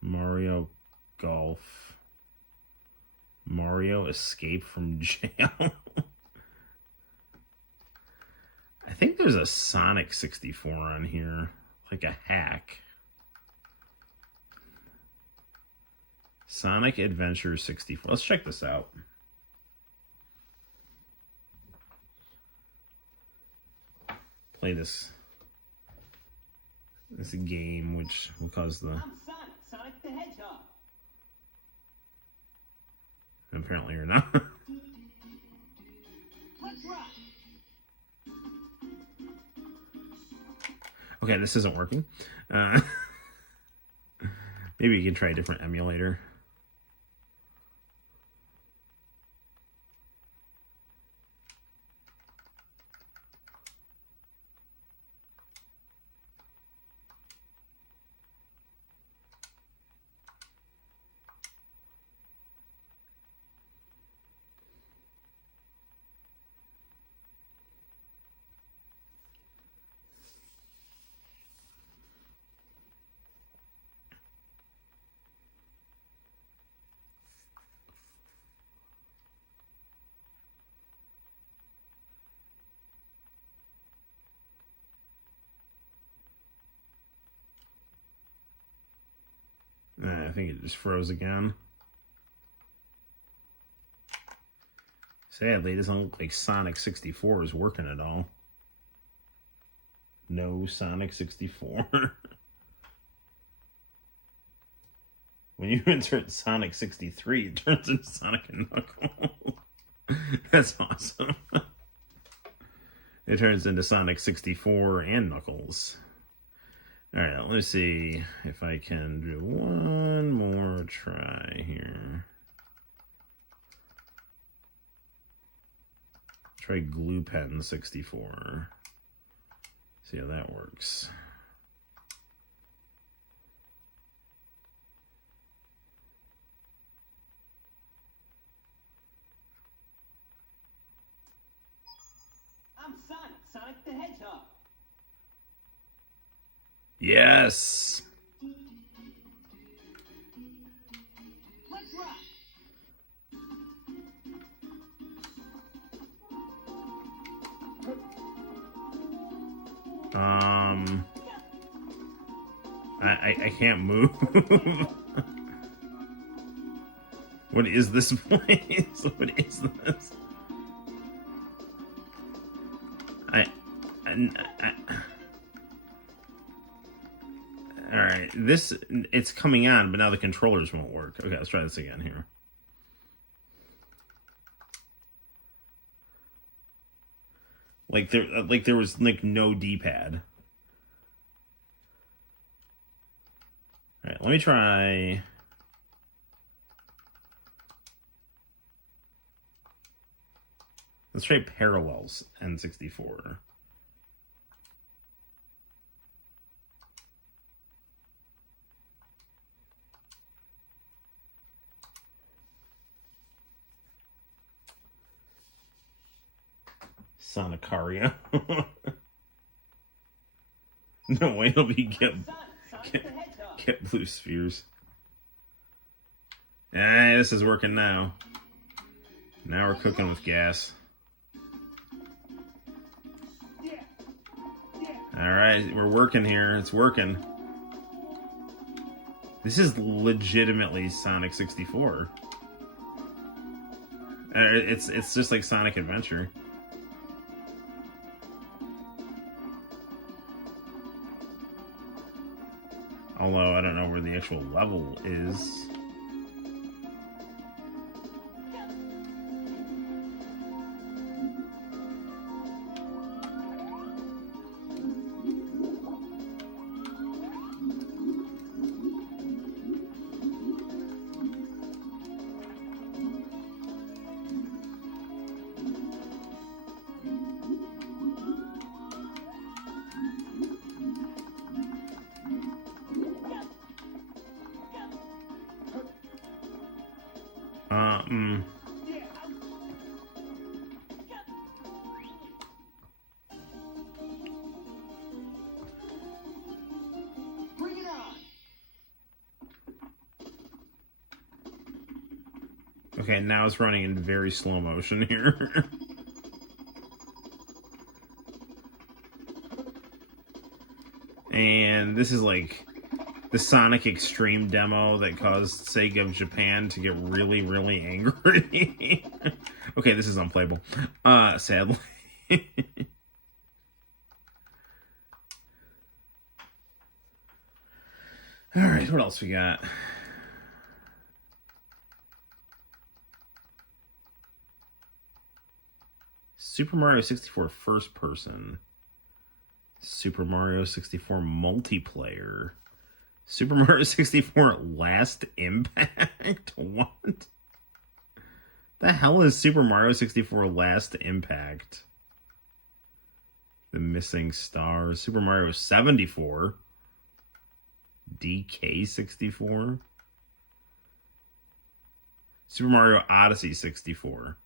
Mario Golf. Mario Escape from Jail. I think there's a Sonic 64 on here. Like a hack. Sonic Adventure 64. Let's check this out. Play this game, which will cause the... I'm Sonic the Hedgehog. Apparently you're not. Let's rock. Okay, this isn't working. Maybe you can try a different emulator. I think it just froze again. Sadly, it doesn't look like Sonic 64 is working at all. No Sonic 64. When you insert Sonic 63, it turns into Sonic and Knuckles. That's awesome. It turns into Sonic 64 and Knuckles. Alright, let me see if I can do one more try here. Try Glue Pen 64. See how that works. I'm Sonic the Hedgehog. Yes! Let's rock. I can't move. What is this place? What is this? Alright, it's coming on, but now the controllers won't work. Okay, let's try this again here. Like there was like no D-pad. All right, let me try. Let's try Parallels N64. Sonicario. No way it'll be get blue spheres. This is working now. Now we're cooking with gas. Alright, we're working here. It's working. This is legitimately Sonic 64. It's just like Sonic Adventure. Although I don't know where the actual level is. Okay, now it's running in very slow motion here. And this is like the Sonic Extreme demo that caused Sega of Japan to get really, really angry. Okay, this is unplayable. Sadly. Alright, what else we got? Super Mario 64 first person. Super Mario 64 multiplayer. Super Mario 64 Last Impact? What? The hell is Super Mario 64 Last Impact? The Missing Stars. Super Mario 74. DK 64. Super Mario Odyssey 64.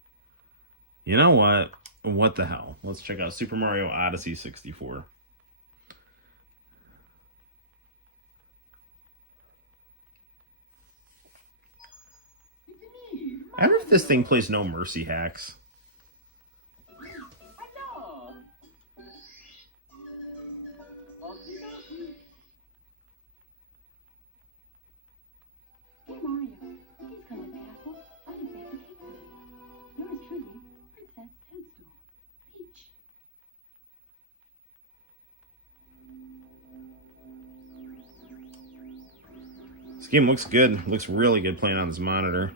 You know what? What the hell? Let's check out Super Mario Odyssey 64. I wonder if this thing plays No Mercy hacks. This game looks good. Looks really good playing on this monitor.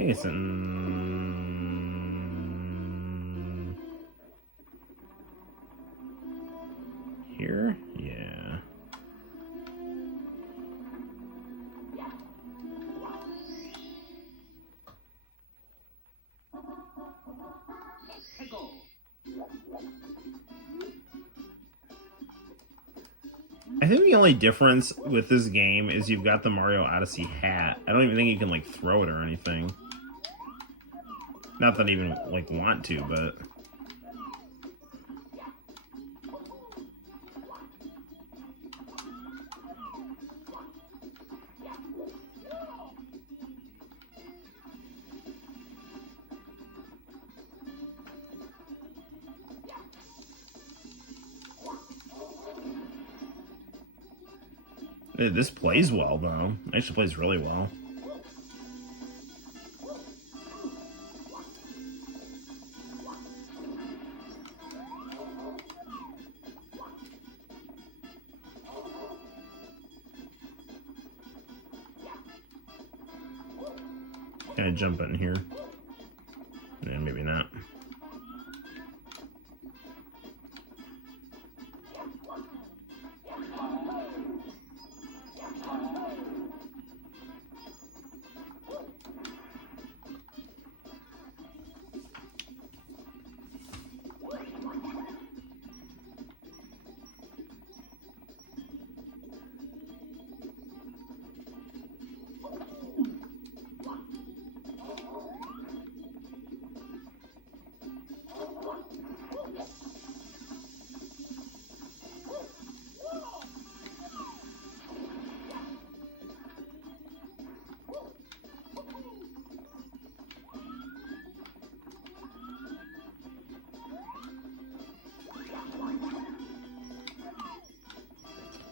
think it's in here. Yeah. I think the only difference with this game is you've got the Mario Odyssey hat. I don't even think you can, like, throw it or anything. Not that I even, like, want to, but... This plays well, though. It actually plays really well. Can I jump in here? Yeah, maybe not.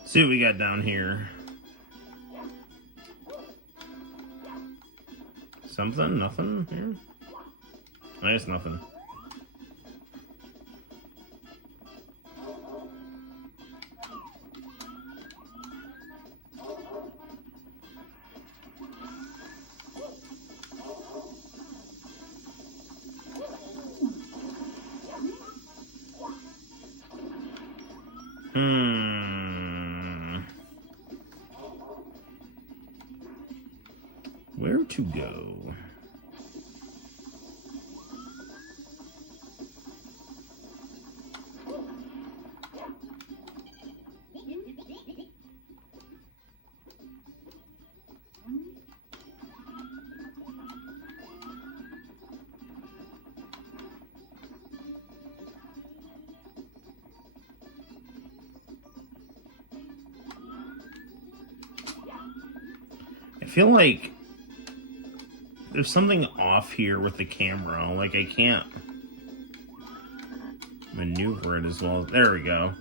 See what we got down here. Something? Nothing here? I guess nothing. Where to go? I feel like there's something off here with the camera. Like, I can't maneuver it as well. There we go.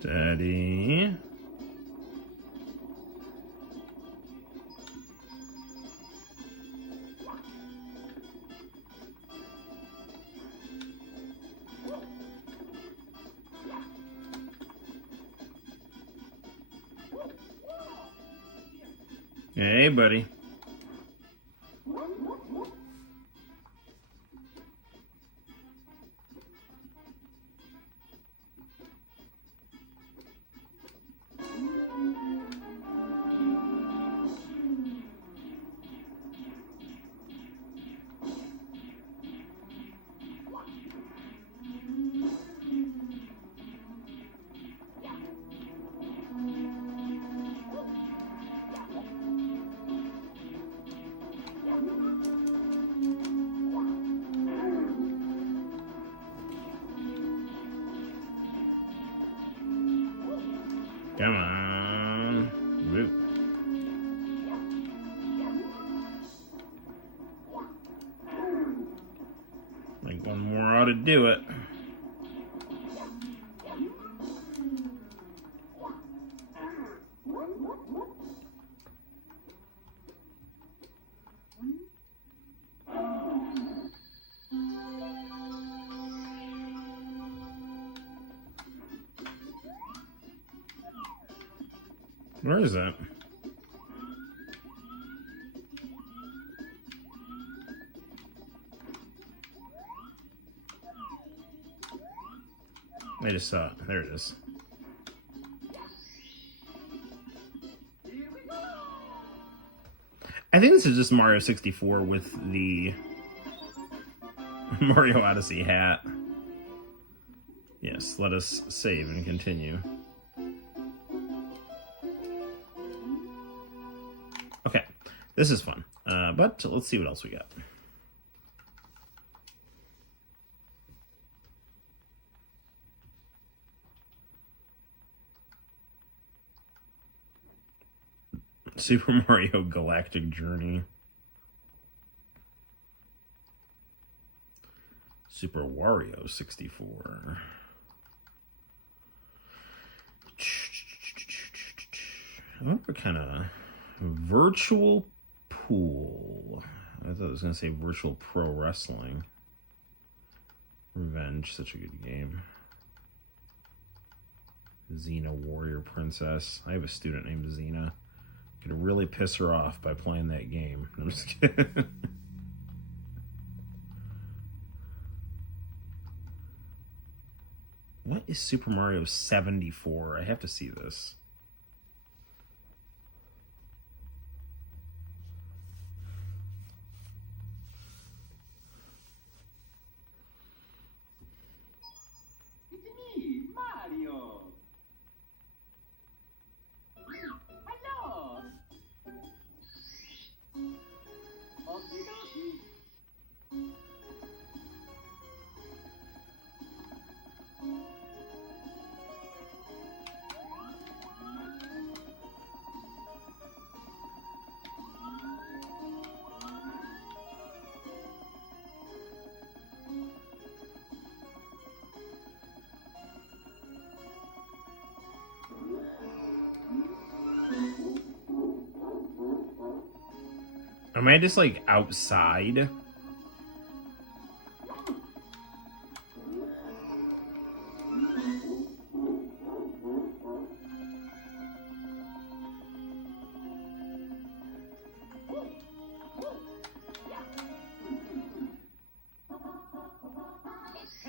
Steady. Hey, buddy. Come on. Whoop. Like one more ought to do it. Where is that? I just saw it. There it is. I think this is just Mario 64 with the Mario Odyssey hat. Yes, let us save and continue. Okay, this is fun. But let's see what else we got. Super Mario Galactic Journey. Super Wario 64. I wonder what kind of virtual pool. I thought it was going to say virtual pro wrestling. Revenge, such a good game. Xena Warrior Princess. I have a student named Xena. Could really piss her off by playing that game. I'm just kidding. What is Super Mario 74? I have to see this. It's me, Mario. Hello. Okie dokie. Am I just like outside?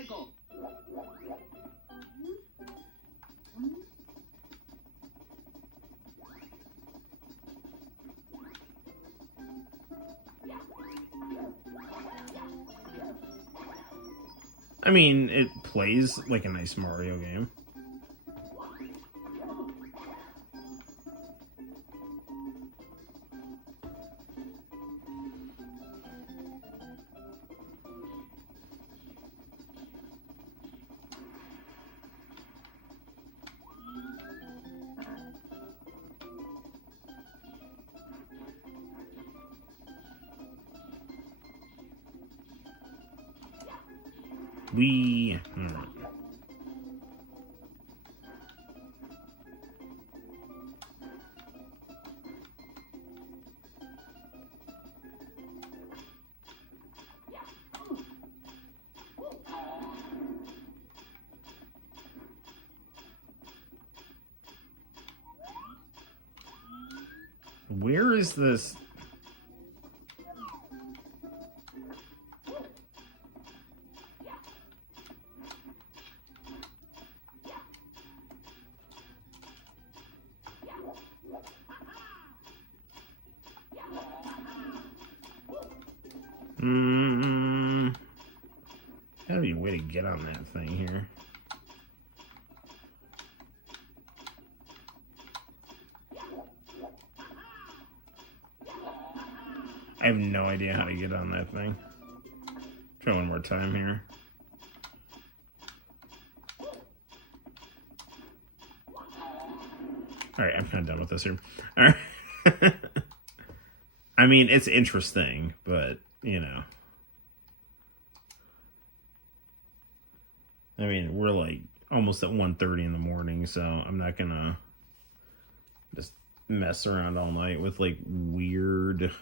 Go. I mean, it plays like a nice Mario game. All right. Where is this? Gotta be a way to get on that thing here. I have no idea how to get on that thing. Try one more time here. All right, I'm kind of done with this here. All right. I mean, it's interesting, but, you know. I mean, we're like almost at 1:30 in the morning, so I'm not going to just mess around all night with like weird,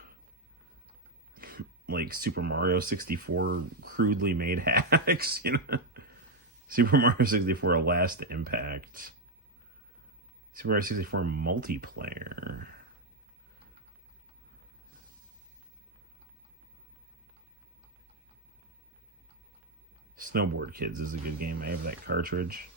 like Super Mario 64 crudely made hacks, you know. Super Mario 64 Last Impact. Super Mario 64 multiplayer. Snowboard Kids is a good game. I have that cartridge.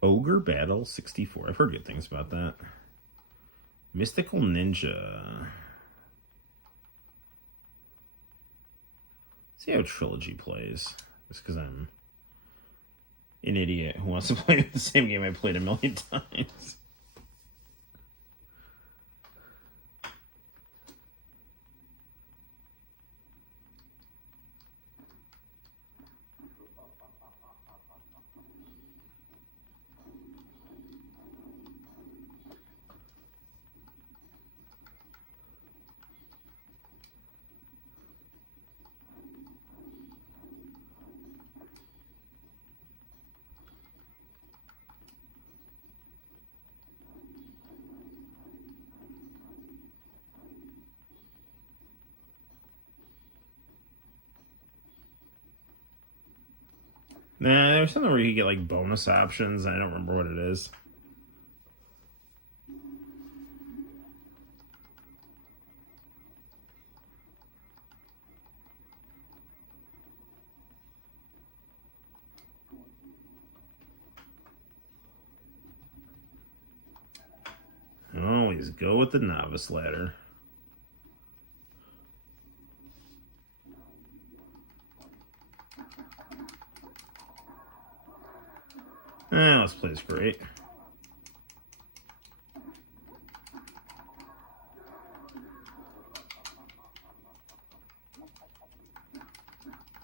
Ogre Battle 64. I've heard good things about that. Mystical Ninja. See how Trilogy plays. Just because I'm an idiot who wants to play the same game I played a million times. Nah, there's something where you get like bonus options. I don't remember what it is. Always go with the novice ladder. Let's play this great.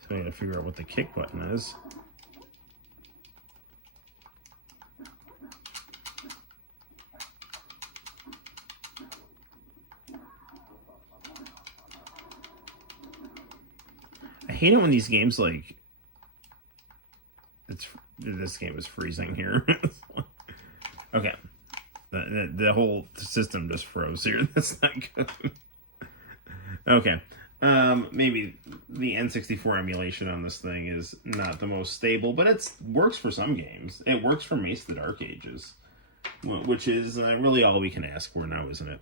So I gotta figure out what the kick button is. I hate it when these games like this game is freezing here. Okay, the whole system just froze here. That's not good. Okay, maybe the N64 emulation on this thing is not the most stable, but it works for some games. It works for Mace the Dark Ages, which is really all we can ask for now, isn't it?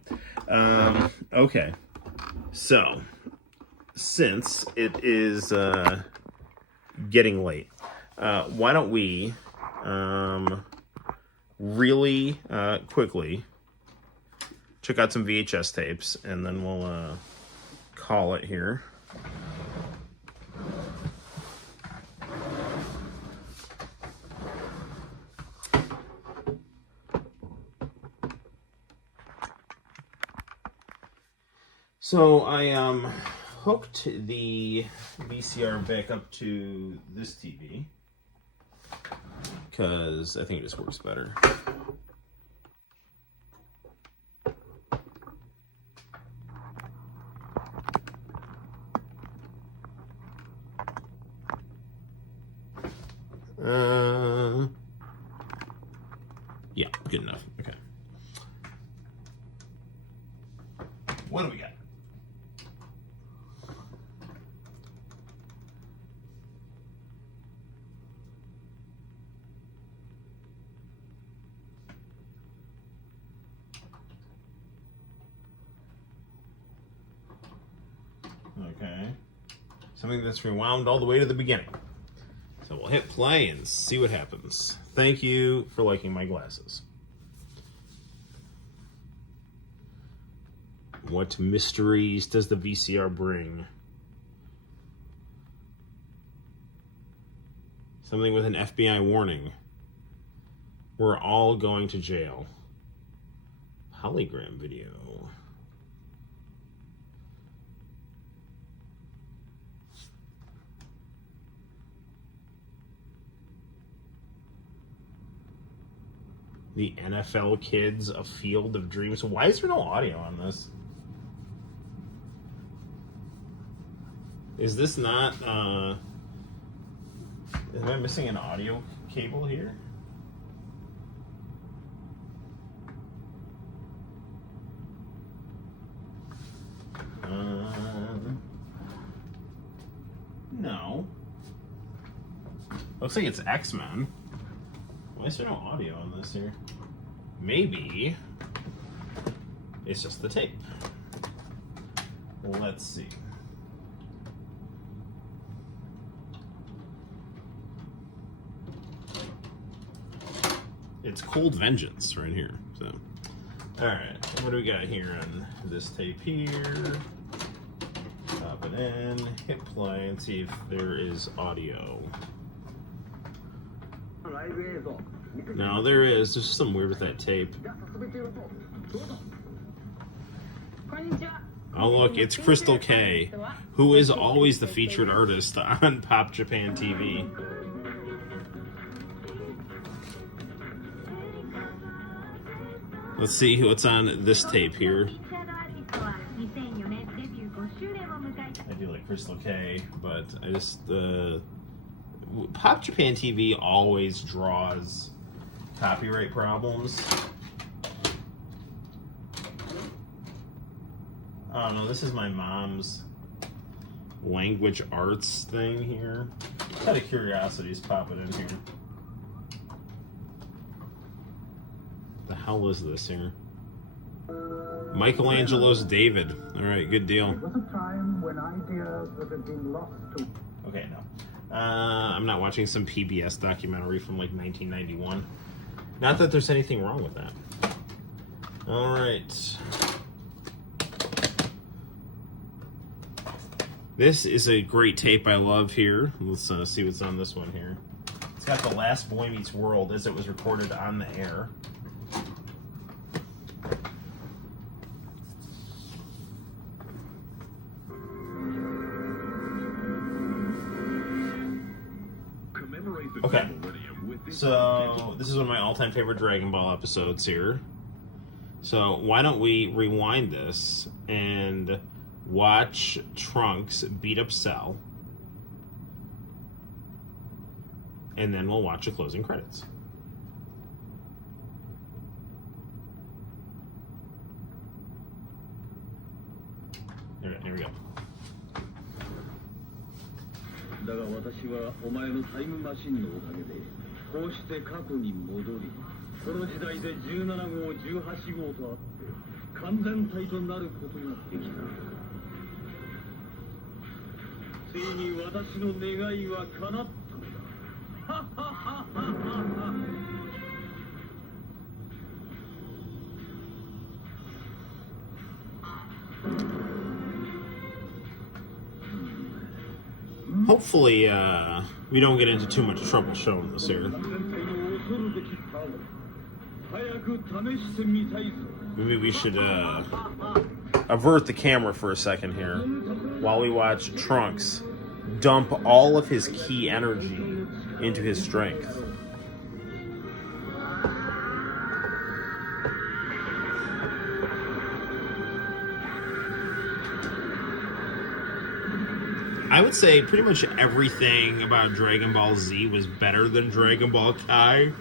Okay, so since it is getting late, why don't we really quickly check out some VHS tapes, and then we'll call it here. So I hooked the VCR back up to this TV because I think it just works better. Yeah, good enough. Okay. What do we got? Okay. Something that's rewound all the way to the beginning. So we'll hit play and see what happens. Thank you for liking my glasses. What mysteries does the VCR bring? Something with an FBI warning. We're all going to jail. Polygram video. The NFL Kids, A Field of Dreams. Why is there no audio on this? Is this not, am I missing an audio cable here? No. Looks like it's X-Men. Why is there no audio on this here? Maybe it's just the tape. Let's see. It's Cold Vengeance right here. So, all right, what do we got here on this tape here? Pop it in, hit play, and see if there is audio. No, there is. There's something weird with that tape. Oh, look, it's Crystal K, who is always the featured artist on Pop Japan TV. Let's see what's on this tape here. I do like Crystal K, but I just Pop Japan TV always draws copyright problems. I don't know, this is my mom's language arts thing here. Out of curiosity, just pop it in here. The hell is this here? Michelangelo's David. All right, good deal. There was a time when ideas that had been lost to... Okay, no. I'm not watching some PBS documentary from like 1991. Not that there's anything wrong with that. All right. This is a great tape I love here. Let's see what's on this one here. It's got The Last Boy Meets World as it was recorded on the air. Okay, so this is one of my all-time favorite Dragon Ball episodes here. So why don't we rewind this and watch Trunks beat up Cell, and then we'll watch the closing credits. Here we go. だが私はお前のタイムマシンのおかげでこうして過去に戻りこの時代で17号18号とあって完全体となることができたついに私の願いは叶ったのだははははは Hopefully, we don't get into too much trouble showing this here. Maybe we should avert the camera for a second here while we watch Trunks dump all of his key energy into his strength. I would say pretty much everything about Dragon Ball Z was better than Dragon Ball Kai.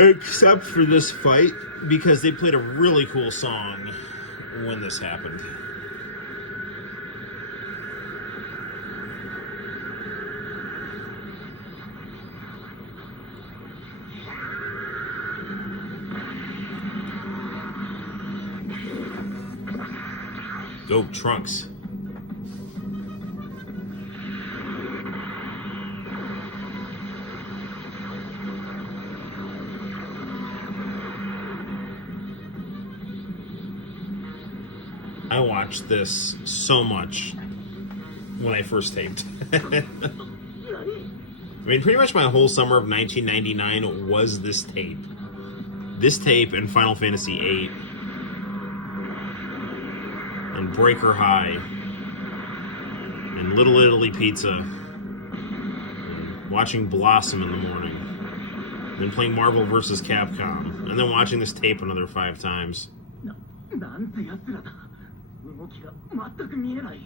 Except for this fight, because they played a really cool song when this happened. Go Trunks. I watched this so much when I first taped. I mean, pretty much my whole summer of 1999 was this tape. This tape and Final Fantasy VIII. And Breaker High. And Little Italy Pizza. And watching Blossom in the morning. then playing Marvel vs. Capcom, and then watching this tape another 5 times. なんてやつらだ。動きが全く見えない。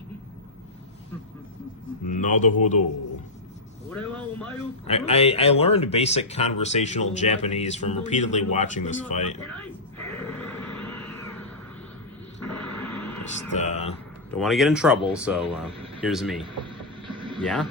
Naruhodo. I learned basic conversational Japanese from repeatedly watching this fight. Just don't want to get in trouble, so here's me. Yeah?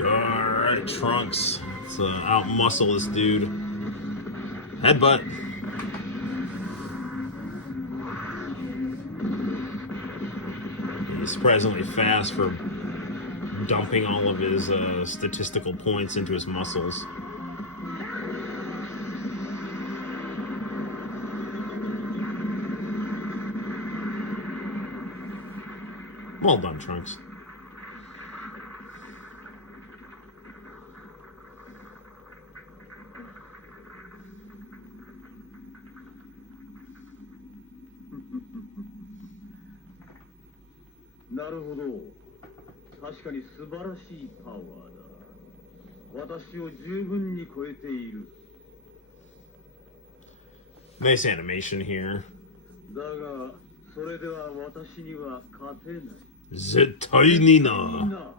Alright, Trunks. Let's out-muscle this dude. Headbutt. He's surprisingly fast for dumping all of his statistical points into his muscles. Well done, Trunks. Nice animation here. それでは私には勝てない。絶対にな。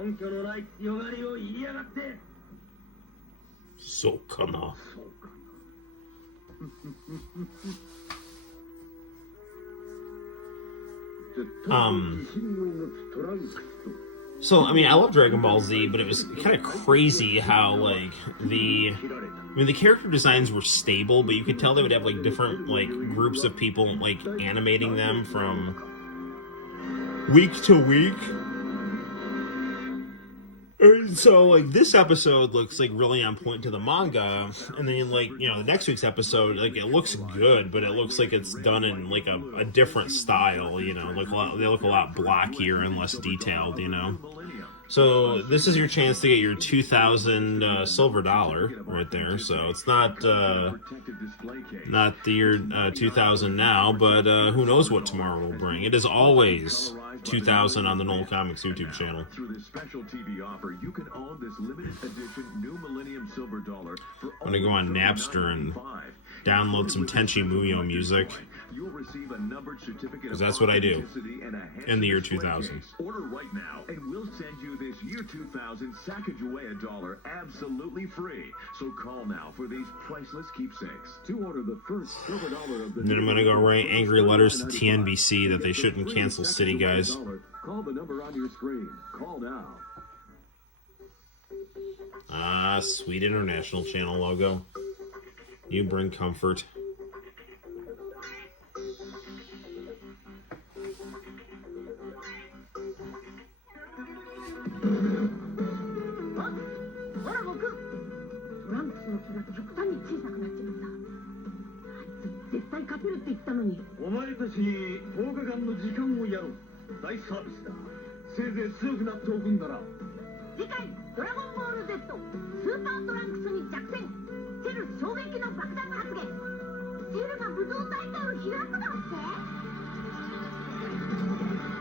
根拠のない強がりを言いやがって。そうかな。So, I mean, I love Dragon Ball Z, but it was kind of crazy how, like, the character designs were stable, but you could tell they would have, like, different, like, groups of people, like, animating them from week to week. And so, like, this episode looks, like, really on point to the manga, and then, like, you know, the next week's episode, like, it looks good, but it looks like it's done in, like, a different style, you know, they look a lot blockier and less detailed, you know? So, this is your chance to get your 2,000 silver dollar right there, so it's not the year 2000 now, but who knows what tomorrow will bring. It is always 2,000 on the Noel ComiX YouTube channel. I'm gonna go on Napster and download some Tenchi Muyo music, because that's what I do in the year 2000. Order right now, and we'll send you this year 2000 Sacagawea dollar absolutely free. So call now for these priceless keepsakes. To order the first silver dollar of the and then I'm gonna go write angry letters to TNBC that they shouldn't cancel City Guys. Call the number on your screen. Call now. Ah, sweet international channel logo. You bring comfort.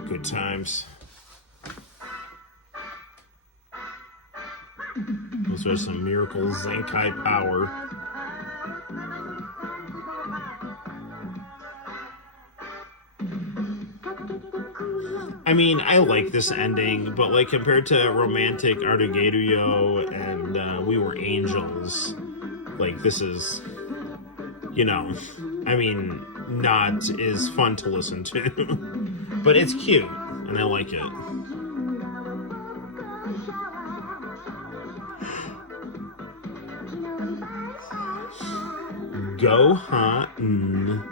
Good times. Those are some miracle Zenkai power. I mean, I like this ending, but like compared to Romantic Ardugeruyo and We Were Angels, like this is, you know, I mean, not as fun to listen to, but it's cute and I like it. Gohan.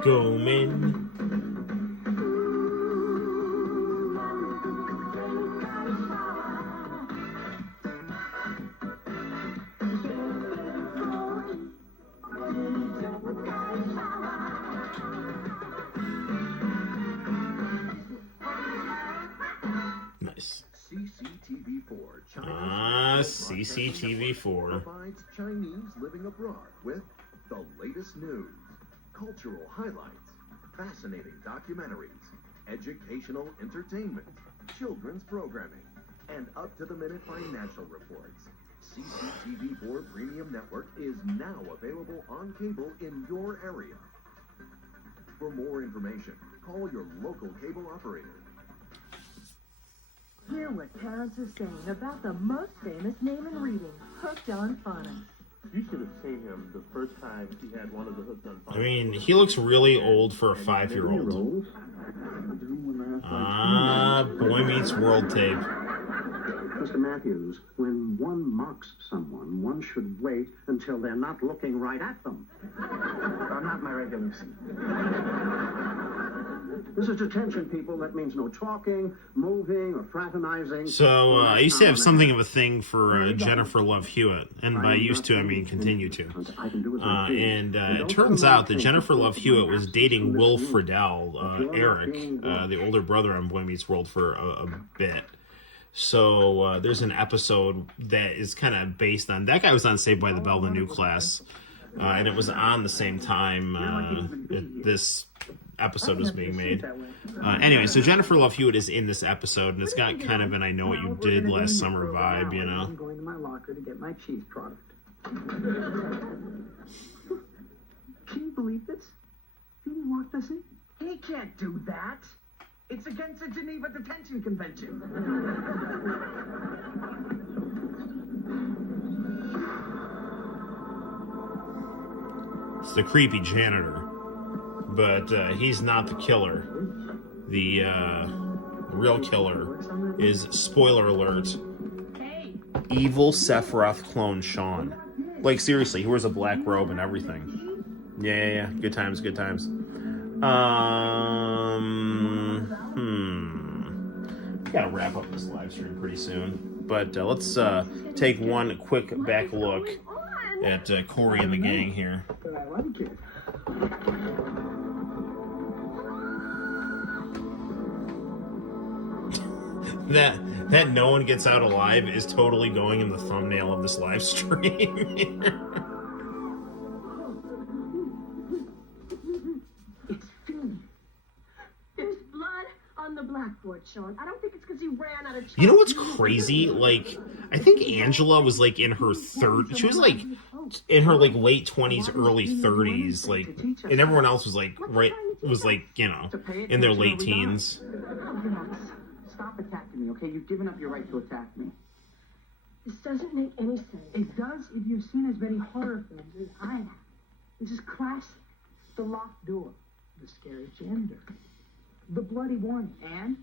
Comin. Nice. CCTV4 CCTV4 provides Chinese living abroad with the latest news, cultural highlights, fascinating documentaries, educational entertainment, children's programming, and up-to-the-minute financial reports. CCTV4 Premium Network is now available on cable in your area. For more information, call your local cable operator. Hear what parents are saying about the most famous name in reading, Hooked on Phonics. You should have seen him the first time he had one of the Hooked on Phonics. I mean, he looks really old for a 5-year-old. Boy Meets World tape. Mr. Matthews, when one mocks someone, one should wait until they're not looking right at them. Not my regular seat. This is detention, people. That means no talking, moving, or fraternizing. So, I used to have something of a thing for Jennifer Love Hewitt. And by used to, I mean continue to. And it turns out that Jennifer Love Hewitt was dating Will Friedle, Eric, the older brother on Boy Meets World, for a bit. So there's an episode that is kind of based on... That guy was on Saved by the Bell, the new class. And it was on the same time this episode was being made. Anyway, so Jennifer Love Hewitt is in this episode, and it's got kind of an I Know What You Did Last Summer vibe, you know? I'm going to my locker to get my cheese product. Can you believe this? He locked us in. He can't do that. It's against the Geneva Detention Convention. It's the creepy janitor. But he's not the killer. The real killer is, spoiler alert, evil Sephiroth clone Sean. Like, seriously, he wears a black robe and everything. Yeah. Good times. Gotta wrap up this live stream pretty soon. But let's take one quick back look at Corey and the gang here. That no one gets out alive is totally going in the thumbnail of this live stream. It's Finn. There's blood on the blackboard, Sean. I don't think it's because he ran out of chalk. You know what's crazy? Like, I think Angela was like in her she was like in her like late 20s, early 30s, like, and everyone else was like you know, in their late teens. Stop attacking me, okay? You've given up your right to attack me. This doesn't make any sense. It does if you've seen as many horror films as I have. This is classic. The locked door. The scary janitor. The bloody one. And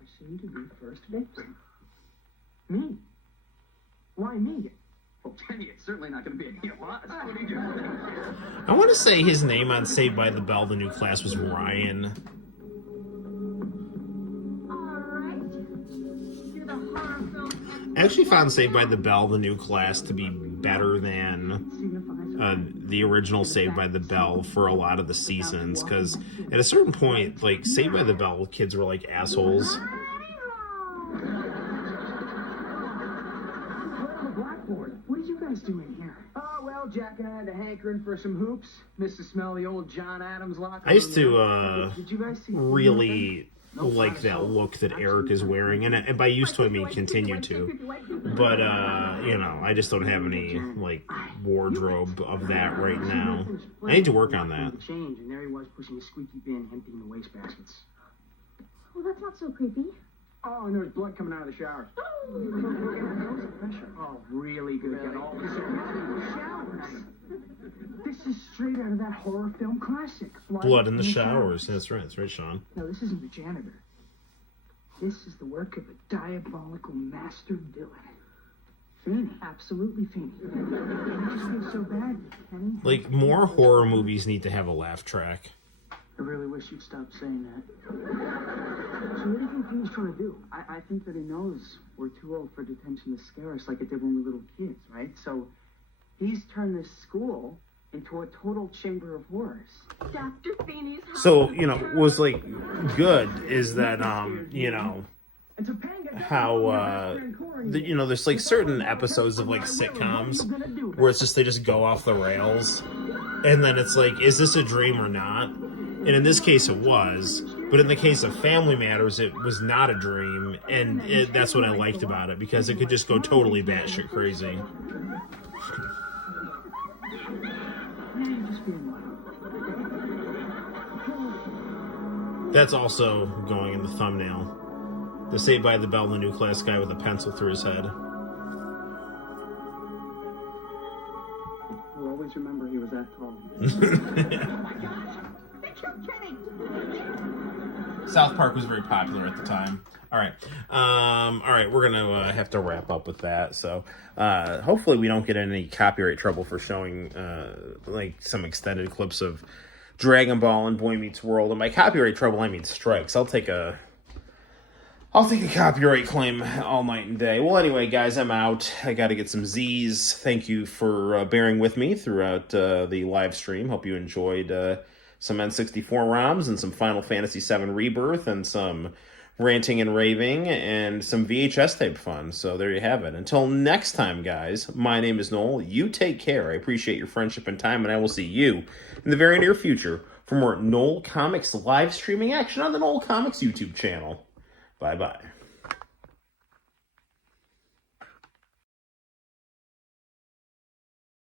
our soon-to-be first victim. Me. Why me? Well, Kenny, it's certainly not going to be any of us. What do you think? I want to say his name on Saved by the Bell, the new class, was Ryan. I actually found Saved by the Bell, the new class, to be better than the original Saved by the Bell for a lot of the seasons, because at a certain point, like, Saved by the Bell kids were like assholes. What are you guys doing here? Oh, well, Jack and I had a hankering for some hoops. Missed the smell of the old John Adams locker. I used to Did you guys see really like that look that Eric is wearing, and by used to I mean continue to, but you know, I just don't have any like wardrobe of that right now. I need to work on that. Change, and there he was pushing a squeaky bin, emptying the waste baskets. Well, that's not so creepy. Oh, and there was blood coming out of the shower. Oh, really good. Got all this showers. This is straight out of that horror film classic. Blood in the showers. That's right, Sean. No, this isn't the janitor. This is the work of a diabolical master villain. Fiend, absolutely fiend. I just feel so bad, Kenny. Like, more horror movies need to have a laugh track. I really wish you'd stop saying that. So what do you think Fiend's trying to do? I think that he knows we're too old for detention to scare us like it did when we were little kids, right? So he's turned this school into a total chamber of horrors. Dr. Feeney's house. So, you know, was, like, good is that, you know, how, you know, there's, like, certain episodes of, like, sitcoms where it's just, they just go off the rails. And then it's like, is this a dream or not? And in this case, it was. But in the case of Family Matters, it was not a dream. And that's what I liked about it, because it could just go totally batshit crazy. That's also going in the thumbnail. The Saved by the Bell in the New Class guy with a pencil through his head. We'll always remember he was that tall. South Park was very popular at the time. All right, we're gonna have to wrap up with that. So hopefully we don't get in any copyright trouble for showing like some extended clips of Dragon Ball and Boy Meets World. And by copyright trouble, I mean strikes. I'll take a copyright claim all night and day. Well, anyway, guys, I'm out. I got to get some Z's. Thank you for bearing with me throughout the live stream. Hope you enjoyed some N64 ROMs and some Final Fantasy VII Rebirth and some ranting and raving and some VHS tape fun. So there you have it. Until next time, guys, my name is Noel. You take care. I appreciate your friendship and time, and I will see you in the very near future for more Noel ComiX live streaming action on the Noel ComiX YouTube channel. Bye-bye.